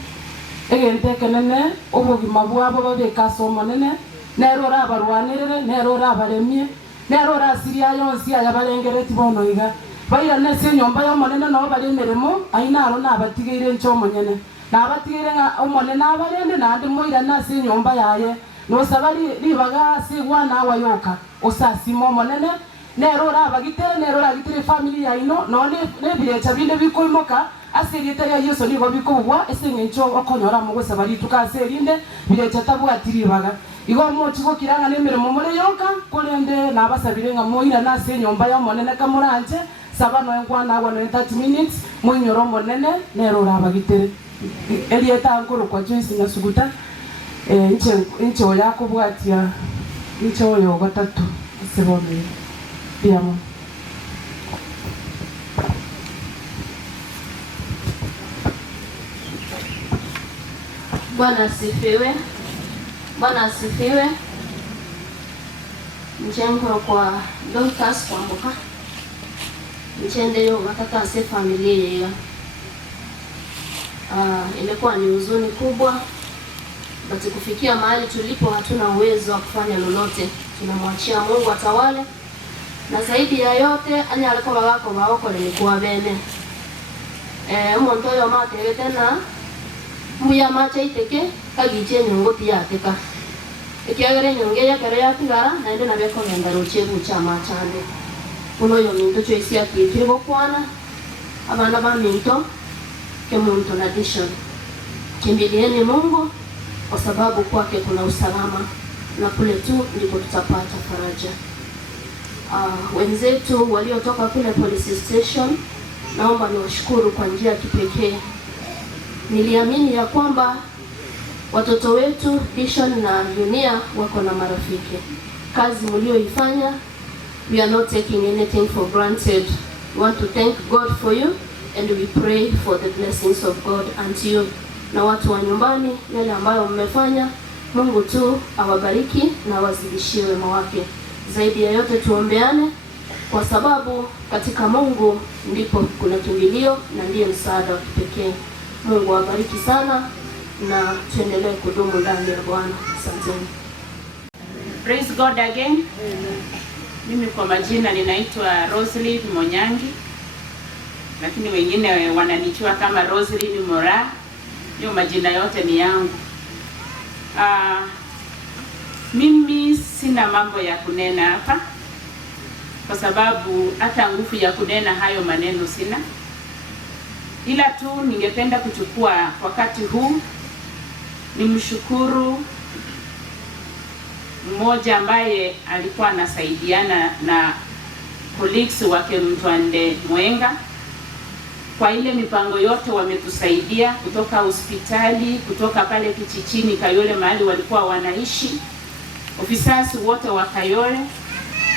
egenteke nene obugima bwabo babeka somo nene nerora abarwanirire nerora abaremie nerora asiria yonsi ayabalengereti bono iga bayira nese nyomba yo monene no bari meremo ainaro nabatigire nchomo nyene na batigire nga umone na barende na ndi moira na si nyomba yaye no sabali ribaga si wana wayoka osasimo monene nerora bagitere nerora gitire family ya ino no ne birecha binde bikoimoka asirite ya Yesu nigo bikobwa esengencho okonyora mu gusabali tukaserinde birecha tabwatiribaga igo motigo kiranga nemirimo muri yoka kolende na basabire nga moira na si nyomba ya monene kamuranje sabano enkwana wana 30 minutes munyoro monene nerora bagitere elieta nkoro kwa Joyce Nyasuguta incho yako bwatia incho yo gatatu sebone biamo. Bwana asifiwe. Bwana asifiwe. Njengo kwa Dorcas kwambuka nchende yo gatata ase familia yeya. Imekuwa ni huzuni kubwa, but kufikia mahali tulipo hatuna uwezo wa kufanya lolote. Tunamwachia Mungu atawale, na zaidi ya yote anya alikuwa wako wako likuwa bene umuntu yo mate tena muya macha iteke kagiche nyongoti yateka ikiagere nyonge ya kare ya tigara na ende na beko ngenda rochebu cha machande uno yo minto choisi akitirigo kwana abana ba minto ke muntu na dishon kimbilieni Mungu kwa sababu kwake kuna usalama na kule tu ndipo tutapata faraja. Wenzetu waliotoka kule police station, naomba niwashukuru kwa njia ya kipekee. Niliamini ya kwamba watoto wetu Vision na Dunia wako na marafiki. Kazi mlioifanya, we are not taking anything for granted. We want to thank God for you and we pray for the blessings of God unto you. Na watu wa nyumbani, yale ambayo mmefanya, Mungu tu awabariki na wazidishie wema wake. Zaidi ya yote tuombeane, kwa sababu katika Mungu ndipo kuna kimbilio na ndiye msaada wa kipekee. Mungu awabariki sana na tuendelee kudumu ndani ya Bwana. Asanteni. Praise God again. Mimi kwa majina ninaitwa Roslyn Monyangi, lakini wengine wananichua kama Roslyn Mora. Hiyo majina yote ni yangu. Mimi sina mambo ya kunena hapa, kwa sababu hata nguvu ya kunena hayo maneno sina. Ila tu ningependa kuchukua wakati huu nimshukuru mmoja ambaye alikuwa anasaidiana na colleagues wake Mtwande Mwenga kwa ile mipango yote wametusaidia, kutoka hospitali, kutoka pale Kichichini Kayole mahali walikuwa wanaishi, ofisasi wote wa Kayole,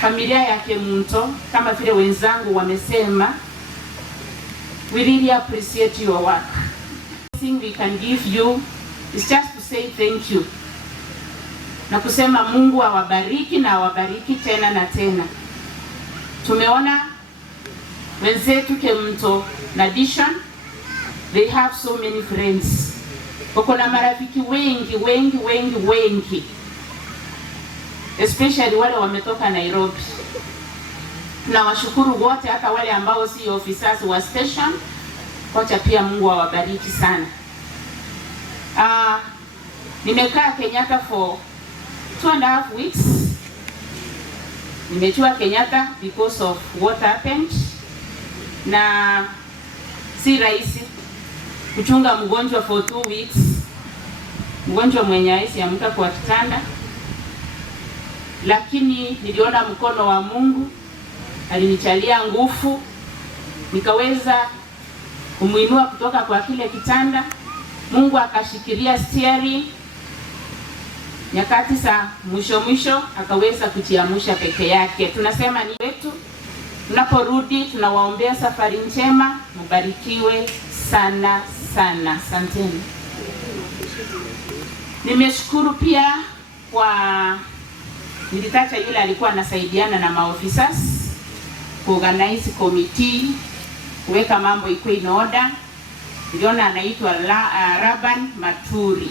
familia yake Mto, kama vile wenzangu wamesema. We really appreciate your work. The thing we can give you is just to say thank you, na kusema Mungu awabariki na awabariki tena na tena. Tumeona wenzetu Mto na Dishon, they have so many friends. Wako na marafiki wengi, especially wale wametoka Nairobi. Tunawashukuru wote, hata wale ambao si officers wa station. Kocha pia Mungu awabariki sana. Nimekaa Kenyatta for 2.5 weeks. Nimechua Kenyatta because of what happened. Na si rahisi kuchunga mgonjwa for 2 weeks. Mgonjwa mwenye haisi amka kwa kitanda. Lakini niliona mkono wa Mungu alinichalia nguvu, nikaweza kumuinua kutoka kwa kile kitanda. Mungu akashikilia steering. Nyakati za mwisho akaweza kujiamsha peke yake. Tunasema ni wetu. Tunaporudi tunawaombea safari njema, mbarikiwe sana. Asanteni. Nimeshukuru pia kwa nilitacha yule alikuwa anasaidiana na maofficers kuorganize committee, kuweka mambo ikuwe in order. Niliona anaitwa Raban Maturi.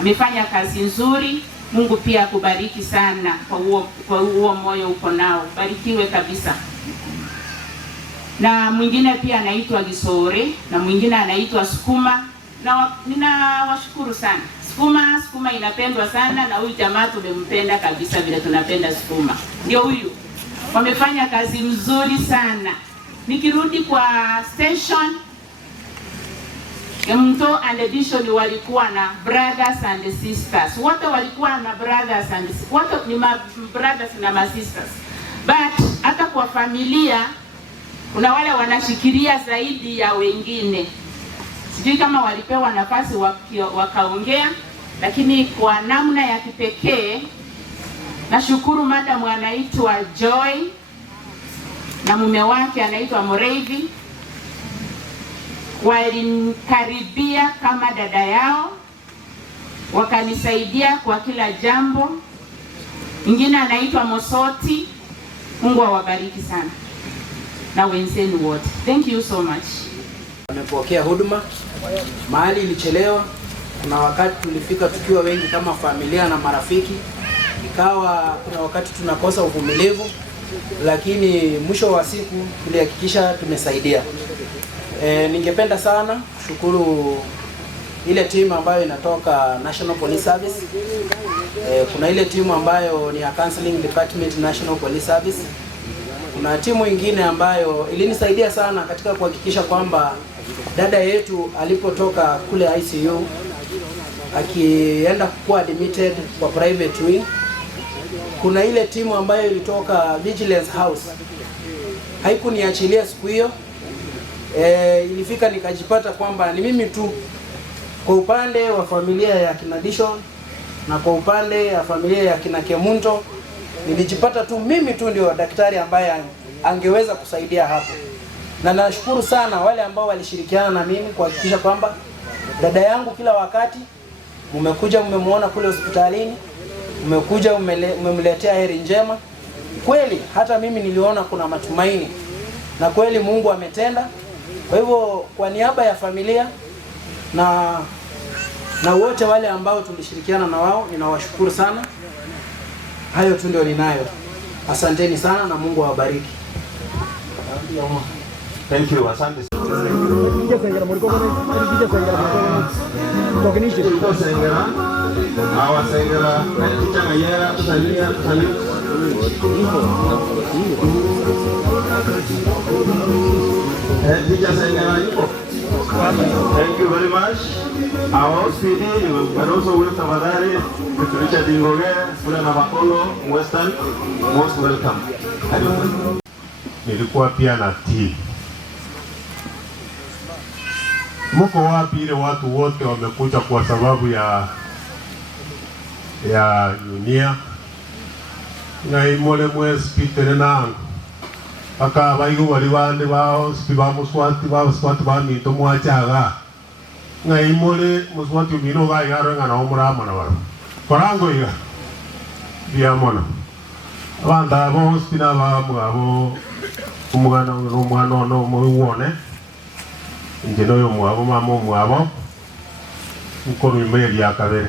Amefanya kazi nzuri. Mungu pia akubariki sana kwa huo moyo uko nao. Barikiwe kabisa. Na mwingine pia anaitwa Gisore, na mwingine anaitwa Sukuma. na ninawashukuru sana. Sukuma inapendwa sana, na huyu jamaa tumempenda kabisa vile tunapenda sukuma. Ndio huyu. Wamefanya kazi mzuri sana. Nikirudi kwa station, Mto and Edition walikuwa na brothers and sisters. Wote walikuwa na brothers and wote ni brothers na ma sisters. But hata kwa familia kuna wale wanashikilia zaidi ya wengine. Sijui kama walipewa nafasi wakaongea, lakini kwa namna ya kipekee nashukuru madam anaitwa Joy na mume wake anaitwa Moreithi, walinikaribia kama dada yao, wakanisaidia kwa kila jambo. Mwingine anaitwa Mosoti. Mungu awabariki sana na wenzenu wote. Thank you so much. Wamepokea huduma, mahali ilichelewa. Kuna wakati tulifika tukiwa wengi kama familia na marafiki, ikawa kuna wakati tunakosa uvumilivu, lakini mwisho wa siku tulihakikisha tumesaidia. Ningependa sana kushukuru ile timu ambayo inatoka National Police Service. Kuna ile timu ambayo ni ya Counseling Department National Police Service. Kuna timu ingine ambayo ilinisaidia sana katika kuhakikisha kwamba dada yetu alipotoka kule ICU akienda kuwa admitted kwa private wing. Kuna ile timu ambayo ilitoka Vigilance House. Haikuniachilia siku hiyo. Ilifika nikajipata kwamba ni mimi tu kwa upande wa familia ya kina Dishon na kwa upande ya familia ya kina Kemunto, nilijipata tu mimi tu ndio daktari ambaye angeweza kusaidia hapo. Na nashukuru sana wale ambao walishirikiana na mimi kuhakikisha kwamba dada yangu kila wakati mmekuja mmemuona kule hospitalini, mmekuja mmemletea heri njema. Kweli hata mimi niliona kuna matumaini na kweli Mungu ametenda. Kwa hivyo kwa niaba ya familia na wote wale ambao tulishirikiana na wao, ninawashukuru sana. Hayo tu ndio ninayo. Asanteni sana na Mungu awabariki. Thank you, asante. Thank you very much. Our OCD, you can also welcome Madari, Richard Ingoge, Sura Navakolo, Western, most welcome. Nilikuwa pia na tii. Mko wapi ile watu wote wamekuja kwa sababu ya dunia? Na imole mwezi pitere nangu. Aka baigu wali bande bao spiba muswati ba minto mwachaga. Na imole muswati mino ga yaro ngana omurama na baro. Korango iga. Bia mono. Abanda bo spina ba mugabo umwana no muwone. Njeno yo mwabo mamo mwabo. Nkoro imeli ya kabere.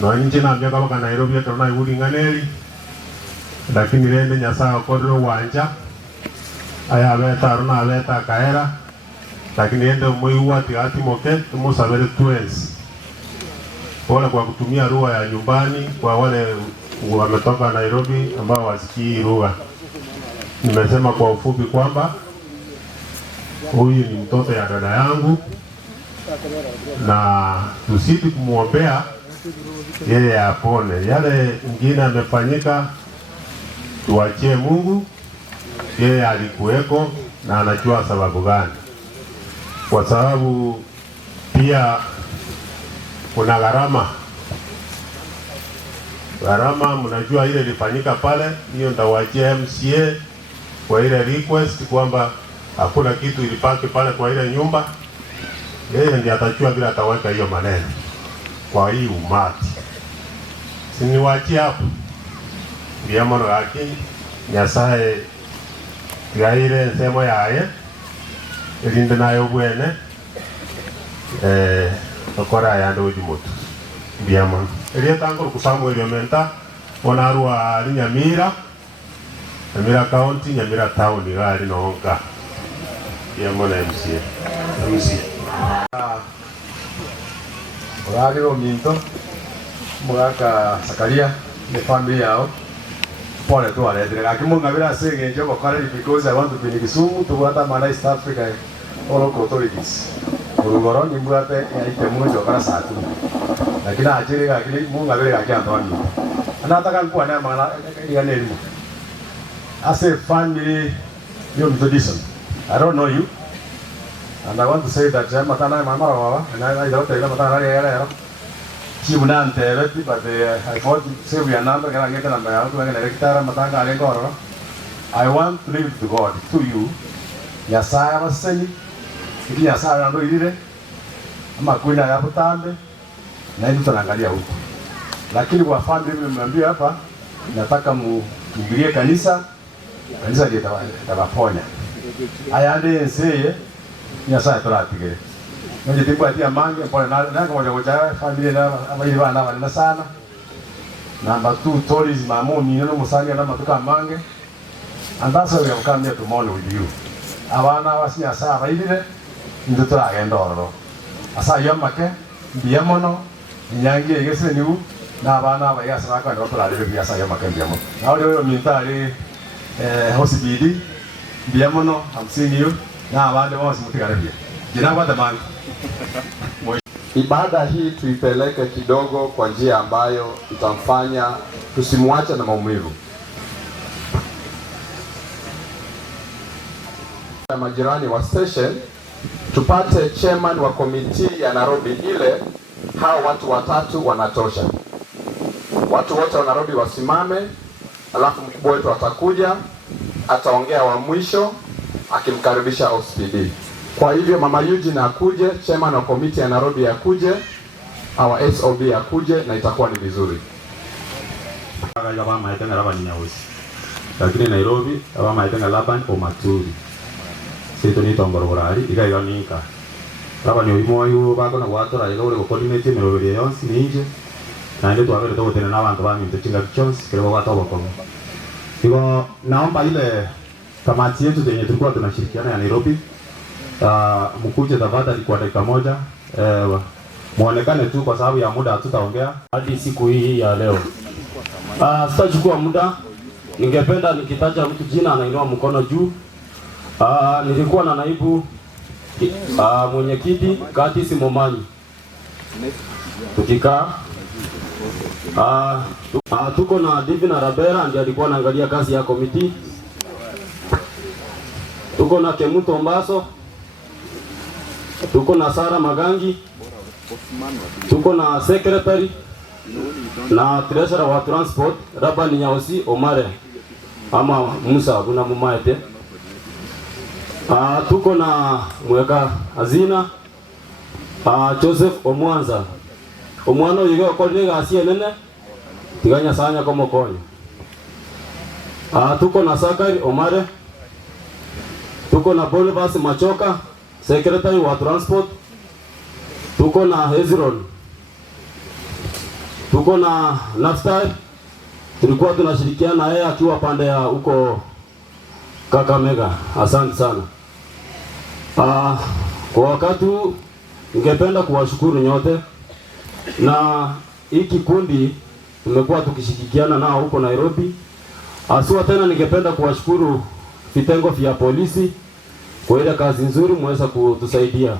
No njena mbega baka Nairobi atona iguri nganeli. Lakini rende Nyasaye akorero wanja aya beta aruna beta kaera, lakini rende moiwa ati moke tumusabere twins. Pole kwa kutumia lugha ya nyumbani kwa wale wametoka Nairobi ambao wasikii lugha. Nimesema kwa ufupi kwamba huyu ni mtoto ya dada yangu na tusiti kumuombea yeye apone. Yale ingine amefanyika tuachie Mungu, yeye alikuweko na anajua sababu gani. Kwa sababu pia kuna gharama. Gharama mnajua ile ilifanyika pale, hiyo ndawachia MCA kwa ile request kwamba hakuna kitu ilipaki pale kwa ile nyumba. Yeye ndiye atajua bila ataweka hiyo maneno kwa hii umati. Siniwachia hapo. Ndiamono yake Nyasaye gaire nsemo yaye elinde nayo bwene okora yando ujumutu ndiamono eliye tangoro kusamu eliomenta onarua Nyamira County Nyamira Town gari nonka ndiamono MC Orari Minto, Muraka Sakaria, the family out. Pole tu ale, akimu ngabira sege job okareli because I want to be in Kisumu to Guatemala, East Africa, all local authorities. Urugoro ni mbate ite mungu jokara satu. Lakini ajiri akili mungu ngabira akia ndoni. Anataka kuwa na maana ya nini? As a family, you're tradition. I don't know you. And I want to say that I'm Matana Mama Baba, and I don't tell Matana. She would not tell it, but I thought say we are not going to get a number out when I I want to leave it to God, to you. Yasaya was saying, if Yasaya no idire, Makwina Yaputande, Naituangalia huko. Lakini kwa family mmemwambia hapa, nataka muingilie kanisa litawaponya. Ayande nseye Nyasaya turatigire. Nje tipu atia mange pole na kwa ngoja familia na abili bana bana sana. Number 2 tourism amoni nino musanya na matuka mange. And that's why we have come here to mourn with you. Abana wasinya saa baidire nduto agenda oro. Asa yamake biamono nyangi egese niu na abana ba yasa kwa ndo tulale bi asa yamake biamono. Na leo mintari hospitali biamono 50 yu na abande wao simutikare jina kwa tamani. Ibada hii tuipeleke kidogo kwa njia ambayo itamfanya tusimwache na maumivu. Majirani wa station tupate chairman wa komiti ya Nairobi ile, hao watu watatu wanatosha. Watu wote wa Nairobi wasimame, alafu mkubwa wetu atakuja, ataongea wa mwisho akimkaribisha OSPD. Kwa hivyo Mama Eugene akuje, chairman wa komiti ya Nairobi akuje, our SOB akuje na itakuwa ni vizuri. Lakini Nairobi abama itenga laban o maturi. Sito ni tongororari igaiga ninka. Labani oimo yu bako na watu ra igore ko coordinate merobere yonsi ninje. Na ndio tuagere to tena na bantu bami mtichinga kichonsi kile watu wako. Hivyo naomba ile kamati yetu yenye tulikuwa tunashirikiana ya Nairobi mkuje tafadhali kwa dakika moja muonekane tu kwa sababu ya muda hatutaongea hadi siku hii ya leo. Sitachukua muda. Ningependa nikitaja mtu jina anainua mkono juu. Nilikuwa na naibu mwenyekiti Kati Momanyi. Tukikaa tuko na Divina Rabera ndiye alikuwa anaangalia kazi ya komiti. Tuko na Kemuto Mbaso. Tuko na Sara Magangi. Tuko na secretary na treasurer wa transport Rabani Nyausi Omare ama Musa kuna mumaete. Tuko na mweka hazina Joseph Omwanza. Omwana yiga kolega asie nene tiganya sanya komo konyo. Tuko na Sakari Omare. Tuko na Bolivas Machoka, secretary wa transport. Tuko na Hezron. Tuko na Naftai. Tulikuwa tunashirikiana yeye akiwa pande ya huko Kakamega. Asante sana. Kwa wakati ningependa kuwashukuru nyote, na hii kikundi tumekuwa tukishirikiana nao huko Nairobi. Aswa tena ningependa kuwashukuru vitengo vya polisi kwa ile kazi nzuri mweza kutusaidia.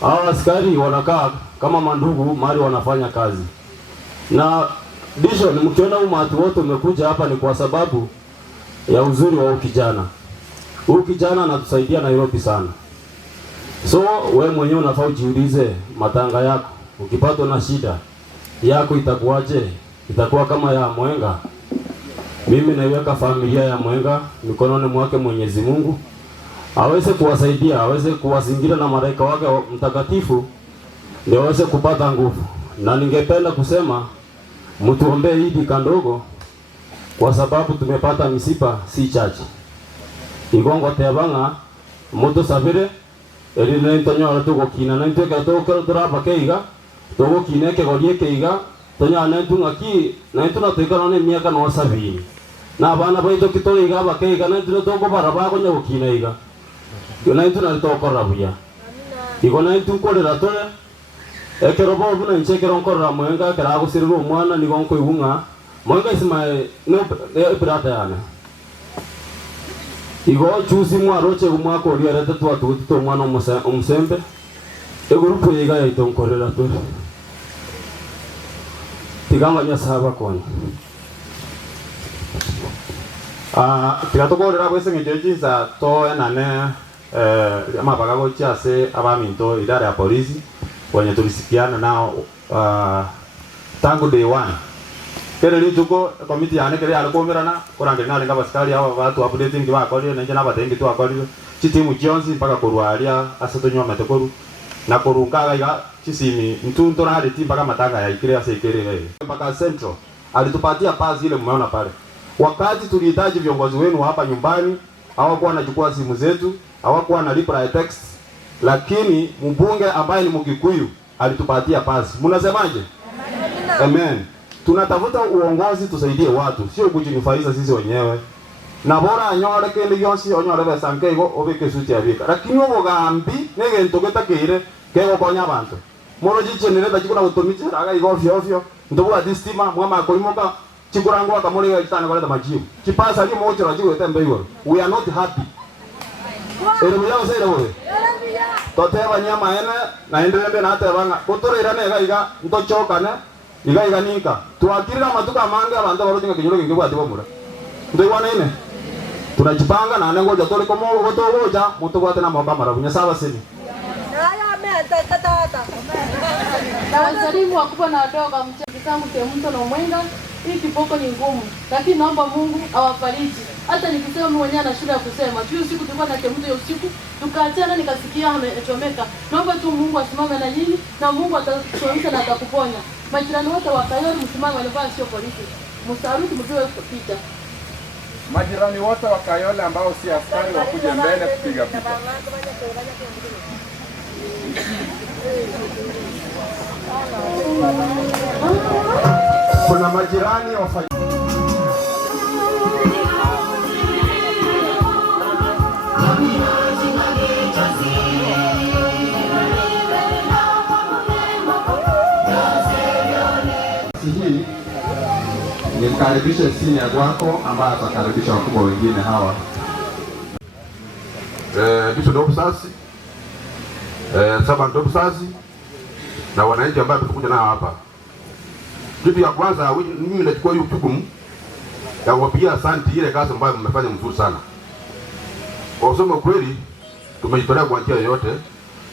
Hao askari wanakaa kama mandugu mali wanafanya kazi. Na disho ni mkiona umati wote umekuja hapa ni kwa sababu ya uzuri wa ukijana. Ukijana anatusaidia Nairobi sana. So wewe mwenyewe unafaa ujiulize matanga yako. Ukipatwa na shida yako itakuwaje? Itakuwa kama ya Mwenga. Mimi naiweka familia ya Mwenga mikononi mwake Mwenyezi Mungu. Aweze kuwasaidia, aweze kuwazingira na malaika wake mtakatifu ndio aweze kupata nguvu. Na ningependa kusema mtuombee hili kandogo kwa sababu tumepata misipa si chache. Igongo tebanga moto sabire eri nentonyo tuko kina na ntoka to drapa keiga tuko kineke golie keiga tonya na ntunga ki na ntuna tekana ne miaka no sabini na bana baito kito iga bakeiga na ntuna toko baraba ko nyago kina iga na ntuna to ko rabuya Igona ntukorera tore ekero bo buna nchekero nkorora mwenga kera gusirira omwana ni gonko ibunga mwenga isima no brata yana igo chusi mwaroche gumwako ori arete twatuto mwana umusembe egurupu yiga yayitonkorera tore tiganga nyasaba koni tigatokorera bwese ngejejiza to enane amabaga gochase abaminto idara ya polisi wenye tulisikiana nao tangu day 1 kere lituko komiti yane kere alikomerana kurangire nale ngabasikali aba batu updating bakolire nje nabatengi tu akolire chitimu chionzi mpaka kurwalia asatonywa matekoru na kurungaga iga chisimi mtunto na hadi mpaka matanga ya ikire asekere mpaka central alitupatia pass ile mmeona pale. Wakati tulihitaji viongozi wenu hapa nyumbani hawakuwa wanachukua simu zetu, hawakuwa wanalipa ya text, lakini mbunge ambaye ni Mkikuyu alitupatia pasi. Mnasemaje? Amen. Tunatafuta uongozi tusaidie watu, sio kujinufaisha sisi wenyewe. Na bora anyore kende yonsi onyore besanke igo obeke suti abika. Lakini obogambi nege ntogeta kire kego konya abantu. Moro jiche nileta chikuna utomiche raga igo ofyo ndobo adistima mwama kolimoka chikurango akamole kitana koleta majibu. Kipasa ali mocho rajiwe tembe igo. We are not happy. Ero muyao sera bobe. Toteba nyama ene na endelembe na atebanga kutorera nega iga ntochokane iga ninka tuakirira matuka mange abantu barotinga kinyoro kingi bwati bomura ndoiwana ine tunajipanga na ngoja tole komo gotogoja muto bwate na mamba marabunya saba sini haya meta tata Wasalimu wakubwa na wadogo mchekitangu Kemunto na Mwenga. Hii kipoko ni ngumu, lakini naomba Mungu awafariji. Hata nikisema mimi mwenyewe na shule ya kusema. Hiyo usiku tulikuwa na Kemunto hiyo usiku, tukaachana nikasikia amechomeka. Naomba tu Mungu asimame na nyinyi na Mungu atakusuluhisha na atakuponya. Majirani wote wa Kayole msimame walikuwa sio polisi. Msaruti mjue kupita. Majirani wote wa Kayole ambao si askari wakuje mbele kupiga picha. Kuna majirani wafanya nimkaribishe senior wako ambaye atakaribisha wakubwa wengine hawa. Ndicho ndio sasa. Saba ndio sasa. Na wananchi ambao tumekuja nao hapa. Kitu ya kwanza mimi nachukua hiyo jukumu ya kuwapigia asante ile kazi ambayo mmefanya mzuri sana. Kwa kusema kweli tumejitolea kwa njia yote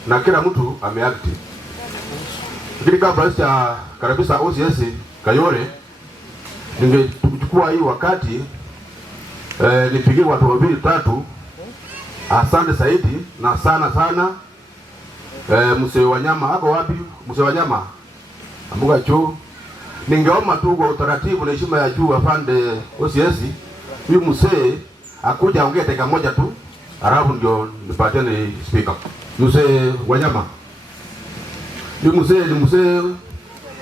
na kila mtu ameact. Lakini kabla ya karibisha OCS Kayole ningechukua hii wakati nipigie watu wawili tatu asante zaidi na sana mzee Wanyama ako wapi? Mzee Wanyama ambuka chuo. Ningeomba tu kwa utaratibu na heshima ya juu afande OCS huyu mzee akuja ongea dakika moja tu alafu ndio nipatie ni speaker. Mzee Wanyama. Huyu mzee ni mzee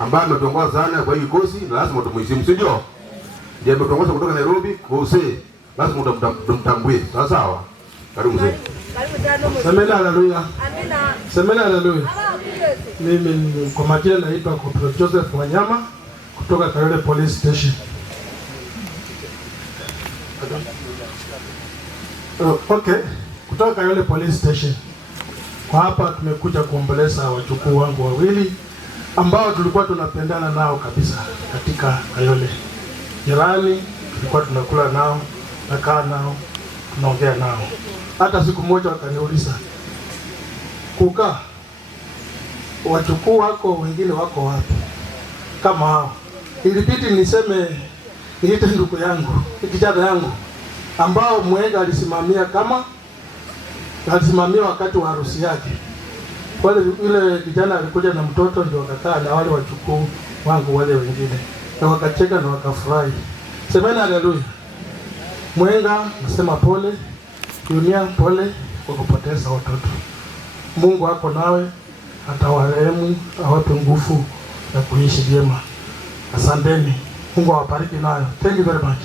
ambaye ametongoza sana kwa hii kosi na lazima tumuheshimu, si ndio? Ndiye ametongoza kutoka Nairobi kwa mzee. Lazima tumtambue. Sawa sawa. Karibu mzee. Semeni haleluya. Amina. Semeni haleluya. Mimi kwa majina naitwa Kopro Joseph Wanyama kutoka Kayole Police Station. Okay, kutoka Kayole Police Station. Kwa hapa tumekuja kuomboleza wajukuu wangu wawili ambao tulikuwa tunapendana nao kabisa katika Kayole. Jirani, tulikuwa tunakula nao, nakaa nao, tunaongea nao. Hata siku moja wakaniuliza, kuka wajukuu wako wengine wako wapi? Kama hao. Ilibidi niseme niite ndugu yangu, kijana yangu ambao Mwenga alisimamia wakati wa harusi yake. Wale yule kijana alikuja na mtoto ndio wakakaa na wale wajukuu wangu wale wengine. Na wakacheka na wakafurahi. Semeni haleluya. Mwenga nasema pole. Dunia pole kwa kupoteza watoto. Mungu ako nawe, atawarehemu, awape nguvu ya kuishi vyema. Asanteni. Mungu awabariki nayo. Thank you very much.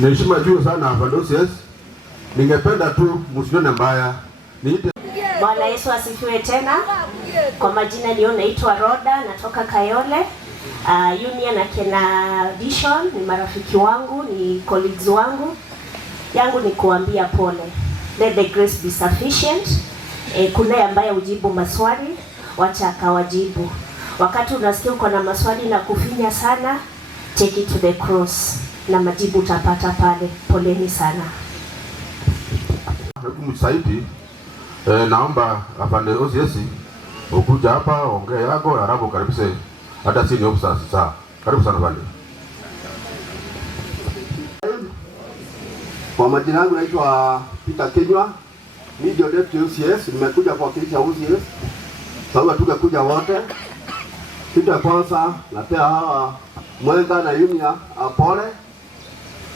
Ni heshima juu sana Fandosis. Ningependa tu msione mbaya. Bwana Yesu asifiwe tena. Kwa majina ndio naitwa Roda, natoka Kayole. Union na Kena Vision ni marafiki wangu, ni colleagues wangu. Yangu ni kuambia pole. Let the grace be sufficient. Kuna ambaye ujibu maswali, wacha akawajibu. Wakati unasikia uko na maswali na kufinya sana, take it to the cross. Na majibu utapata pale. Poleni sana. Msaidi, naomba afande OCS ukuja hapa ongea yako arabu karibise hata sini ofisa sasa. Karibu sana bali. Kwa majina yangu naitwa Peter Kinywa. Mimi ndio deputy OCS, nimekuja kuwakilisha OCS. Sababu tukakuja wote. Kitu ya kwanza napea hawa Mwenga na Union pole.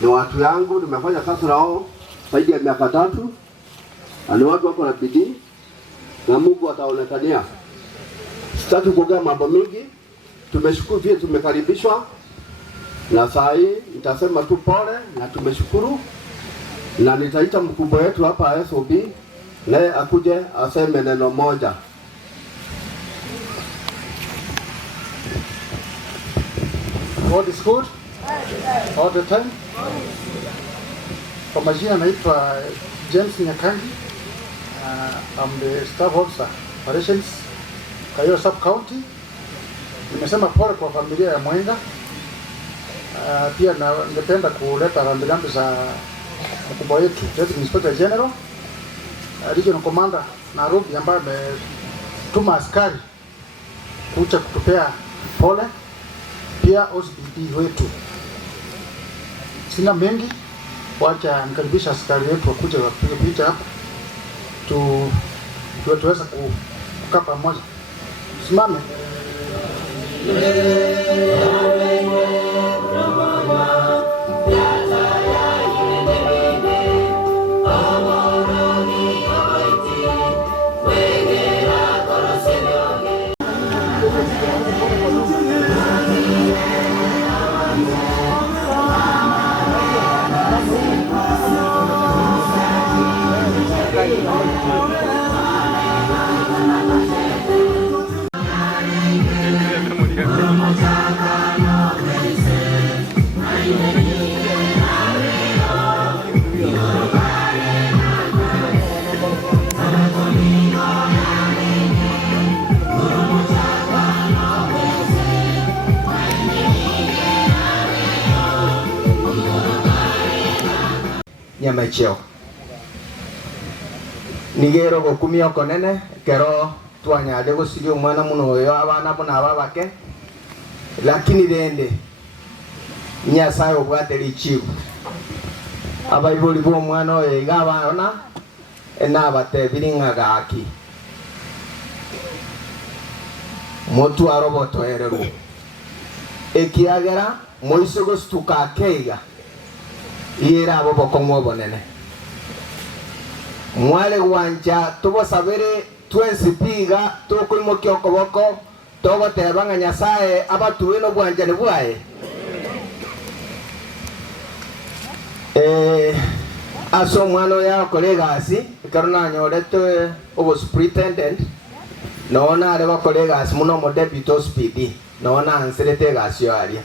Ni watu yangu, nimefanya kazi nao zaidi ya miaka 3. Ni watu wako na bidii na Mungu ataonekania. Sitaki kuongea mambo mingi. Tumeshukuru vile tumekaribishwa. Na saa hii nitasema tu pole na tumeshukuru. Na nitaita mkubwa wetu hapa SOB naye akuje aseme neno moja. God is good all the time. Kwa majina naitwa James Nyakangi. I'm the staff officer operations Kayole sub county. Nimesema pole kwa familia ya Mwenga. Pia ningependa kuleta rambirambi za mkubwa wetu Deputy Inspector General Regional Commander Nairobi ambaye ametuma askari kuja kutupea pole. Pia OCPD wetu. Sina mengi, wacha nikaribisha askari wetu wakuja wapige picha hapa. Tuweze kukaa pamoja. Simame. Nyama cheo nigero gokumia konene kero twanyade gosirio mwana muno yo abana bona babake lakini rende Nyasaye obwateri chibu abayiboli bo mwana oyo igabana enabatebiringa gaki motu aroboto ereru ekiagera moisogo stuka keiga ira abo bokomwo bonene mwale wanja tubo sabere twensipiga tukulimo kyokoboko togo tebanga Nyasaye abatuwe no bwanja ne bwaye aso mwana ya kolegasi karona nyorete obo superintendent nona ale bakolegasi muno mo deputy OCPD nona ansirete gasyo alia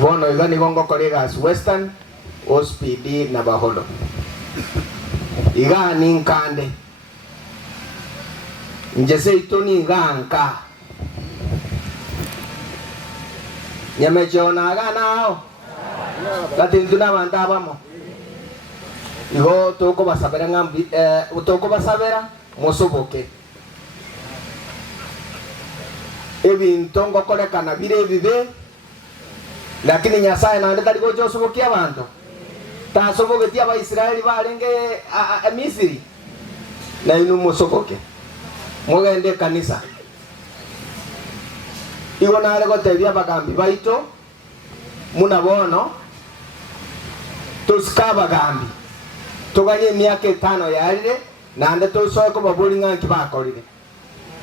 bono igani gongo kolegas Western OCPD na Baholo igani nkande njese itoni nganka nyamechona aganao katintuna mandabamo igo toko basabera ngambi toko basabera mosoboke ebinto ngokolekana bire bibe lakini Nyasaye nande tali gojo sobokia abantu tasobogetia Abaisiraeli balenge Misiri na inu mosoboke mugende kanisa igo nale gotebia bagambi baito muna bono tuskaba gambi tuganye miaka 5 yarire nande tusoe ko babulinga kibakorire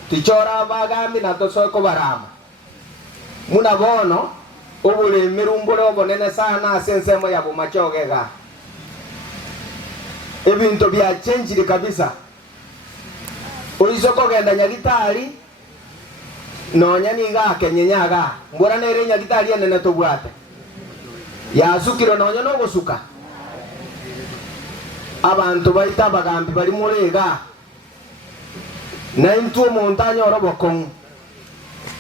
tichora bagambi na tusoe ko barama muna bono obule mirumbure obonene sana sensemo ya bumachogega ebintu bya change kabisa. Ulisoko genda nyagitari nonya niga kenyenyaga mbora nere nyagitari ene netobwate yasukiro nonya no gusuka abantu baita bagambi bari murega na intu montanyo robokon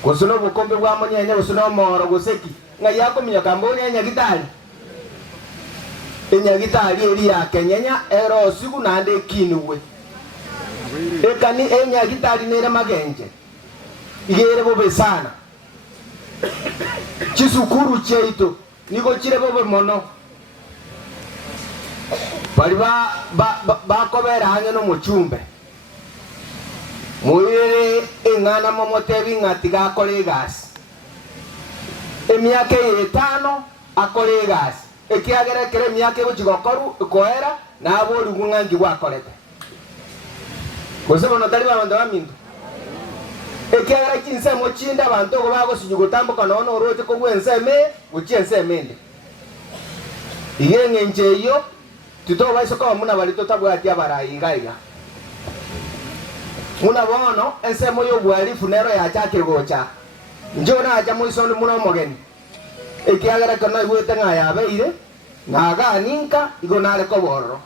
kusuno bukombe bwa munyenye kusuno moro guseki ngai yakomya kamboni nyagitari enyagitari eri ya kenyenya ero siku nande kinuwe ekani enyagitari nere magenje igere bobe sana chisukuru cheito niko chire bobe mono bari ba kobera hanya no muchumbe muire engana momotebi ngatiga akore gas emyaka 5 akore gas ekiagera kere myaka guchigokoru koera na abori gungangi gwakorete kosebo no tali bantu bamindu ekiagera kinse mochinda abantu go bago sinyugutambuka nono orote ko gwenseme guchiensemende igenge njeyo tuto baiso ko muna bali totabwati abarayingaiga muna bono ensemo yo bwali funero ya chakirgocha njona aja muisoni muno mogeni ekiagera kana igwete ngaya beire naga ninka igonale ko borro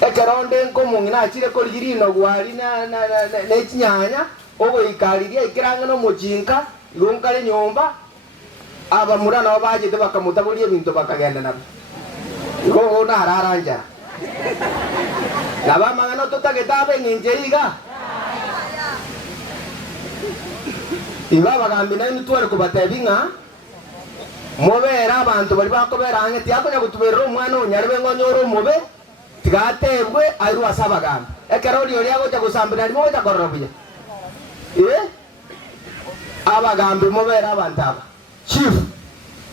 ekeronde nkomungi na chire ko ligirino gwali na chinyanya ogo ikaliria ikirangano mujinka igonkale nyomba aba murana baje de bakamutabulie bintu bakagenda nabo igo na araranja naba mangano tutagetabe nginjeiga iba bagambi na nitware kubatebinga mobera abantu bari bakobera angeti akonya kutuberero umwana unyarebe ngonyoro mobe tigatebwe airu asabagambi ekerori ori agocha gusambira limo gocha kororobuye abagambi mobera abantu aba chief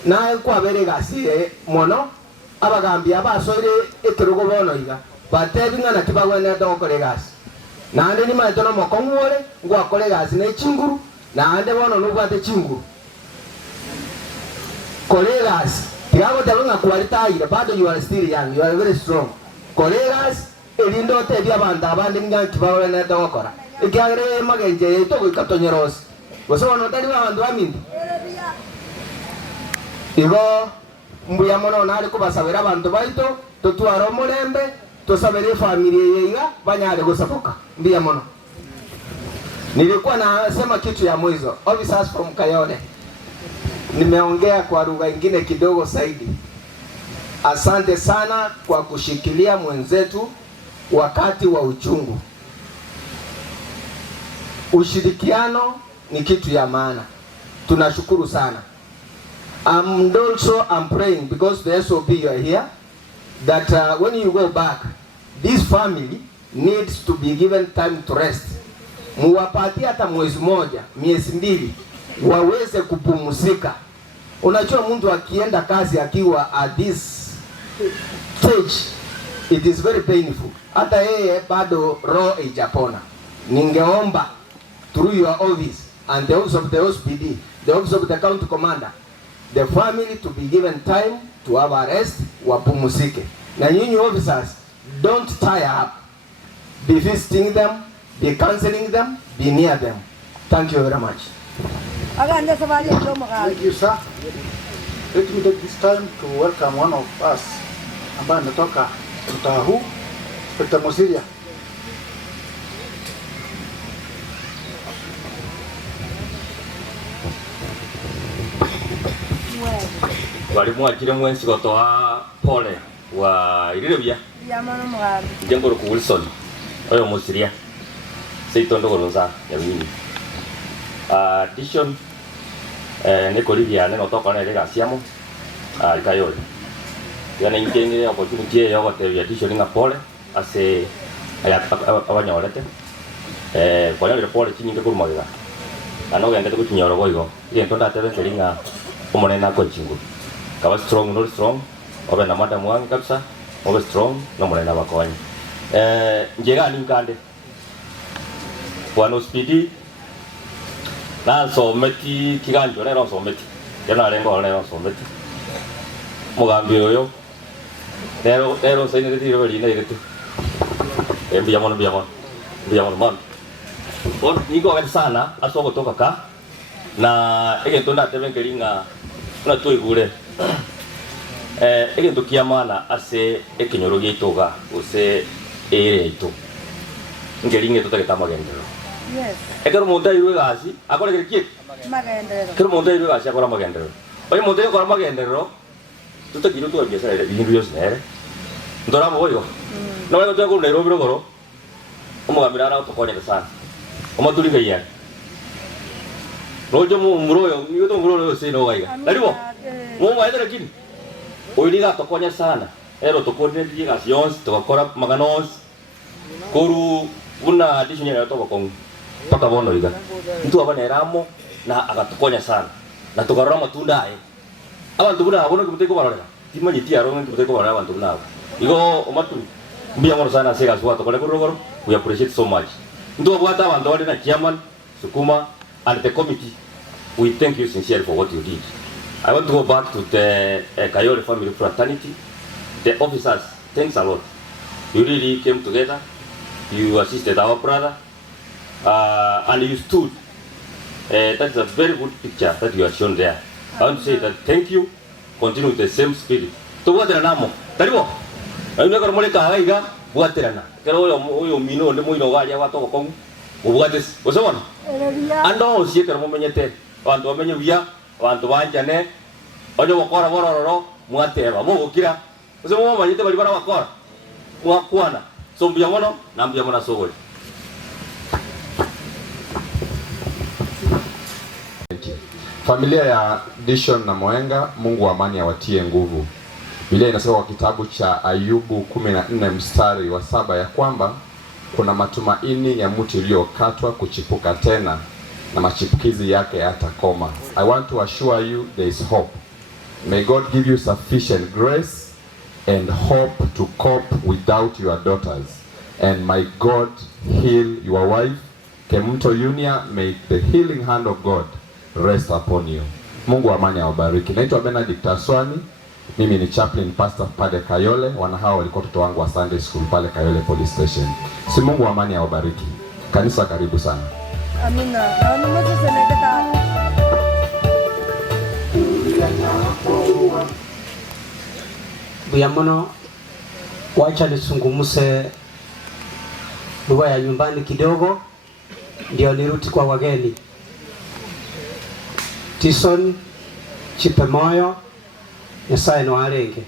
nae kwabere gasi mono abagambi abasoire ekerugo bono iga batebinga na kibagwene dokore gasi nande ni maito no mokongwore ngwakore gasi ne chinguru nande bono nubwate chinguru colegas tiago tabunga kwalitaire bado you are still young, you are very strong colegas elindo tebi abanda abandi nga kibagwene dokora ikiagere magenje to gikatonyeros goso no tali abantu bamindi igo mbuya mono nali kubasabira abantu baito totwara omurembe tosabere familia yeiga banyale gosabuka mbuya mono. Nilikuwa nasema kitu ya mwizo officers from Kayole, nimeongea kwa lugha nyingine kidogo zaidi. Asante sana kwa kushikilia mwenzetu wakati wa uchungu. Ushirikiano ni kitu ya maana, tunashukuru sana. I'm praying because the SOP you are here that when you go back, this family needs to be given time to rest. Muwapatie hata mwezi moja, miezi mbili waweze kupumzika. Unajua mtu akienda kazi akiwa at this stage, it is very painful. Hata yeye bado roho haijapona. Ningeomba through your office and the office of the OSPD, the office of the county commander, the family to be given time to have a rest, wapumzike. Na nyinyi officers, don't tire up. Be visiting them, be counseling them, be near them. Thank you very much. Thank you, sir. Let me take this time to welcome one of us ambaye ametoka mtaa huu, Inspector Musiria. Walimu akire mwensi gotoa pole wa irirebia jengo ku Wilson oyo Musiria seitondo goloza ya wini addition ne kolivia ne notoka na ile gasiamo Kayole yana ingene opportunity yo gote addition nga pole ase abanyorete kwa ile pole chinyinge kurumaga ano gende kuchinyoro boigo ile ntonda tebe selinga umonena ko chingu kawa strong no strong obe na madam wangu kabisa obe strong no monena bakonyi njega ninkande wano speedy na so meti kiganjo ne so meti yana lengo ne so meti mugambi oyo Nero sai ne tiro bali na iritu. Biamon mam. Bon ni go sana aso go toka ka. Na egento na tebe kelinga na toi gure. Egento kiamana ase ekinyorogi itoga ose ere ito. Ngelinge tutake tamagendero. Yes. Ekero monta iwe gasi akora kirkiet. Magendero. Kero monta iwe gasi akora magendero. Oye monta akora magendero. Tutakiro tu biasa ere ingrios nere. Ndora mo yo. No yo tengo Nairobi goro. Omugamira ara utokonya sana. Omatulika iya. Rojo mu muro yo to muro yo sino waiga. Laribo. Mo waida lakini. Oiliga tokonya sana. Ero tokone diga sions tokora maganos. Koru una addition ya tokokong. Paka bono liga. Mtu abana eramo na akatokonya sana. Na tokarora matunda abantu buna abono kumuteko barora. Timanyi tiaro kumuteko barora abantu buna. Igo omatu mbiamoro sana sega swatu kole kurogoro. We appreciate so much. Ndo bwata abantu wale na chairman Sukuma and the committee. We thank you sincerely for what you did. I want to go back to the Kayole family fraternity. The officers, thanks a lot. You really came together. You assisted our brother, and you stood. That's a very good picture that you have shown there. I want to say that thank you. Continue with the same spirit. To what the namo? Taribo. I'm not going to make a buaterana. Kero mino ne moino gaja wa to kong. Ubuates. Osomon. Ando sie kero menyete. Wantu menye via, wantu wanja ne. Ojo wakora bororo muateba. Mo kira. Osomo menyete bali bara wakora. Muakwana. So mbiamono na mbiamona sogole. Familia ya Dishon na Moenga, Mungu wa amani awatie nguvu. Biblia inasema kwa kitabu cha Ayubu 14 mstari wa 7 ya kwamba kuna matumaini ya mti uliokatwa kuchipuka tena na machipukizi yake yatakoma. I want to assure you there is hope. May God give you sufficient grace and hope to cope without your daughters. And may God heal your wife. Kemunto Yunia, may the healing hand of God rest upon you. Mungu wa amani awabariki. Naitwa Benedict Aswani. Mimi ni chaplain pastor pale Kayole. Wana hao walikuwa watoto wangu wa Sunday school pale Kayole police station. Si Mungu wa amani awabariki. Kanisa karibu sana. Amina. Naona mtu seneta. Buyamono, wacha nisungumuse lugha ya nyumbani kidogo ndio niruti kwa wageni. Tison chipe moyo Nyasaye no arenge.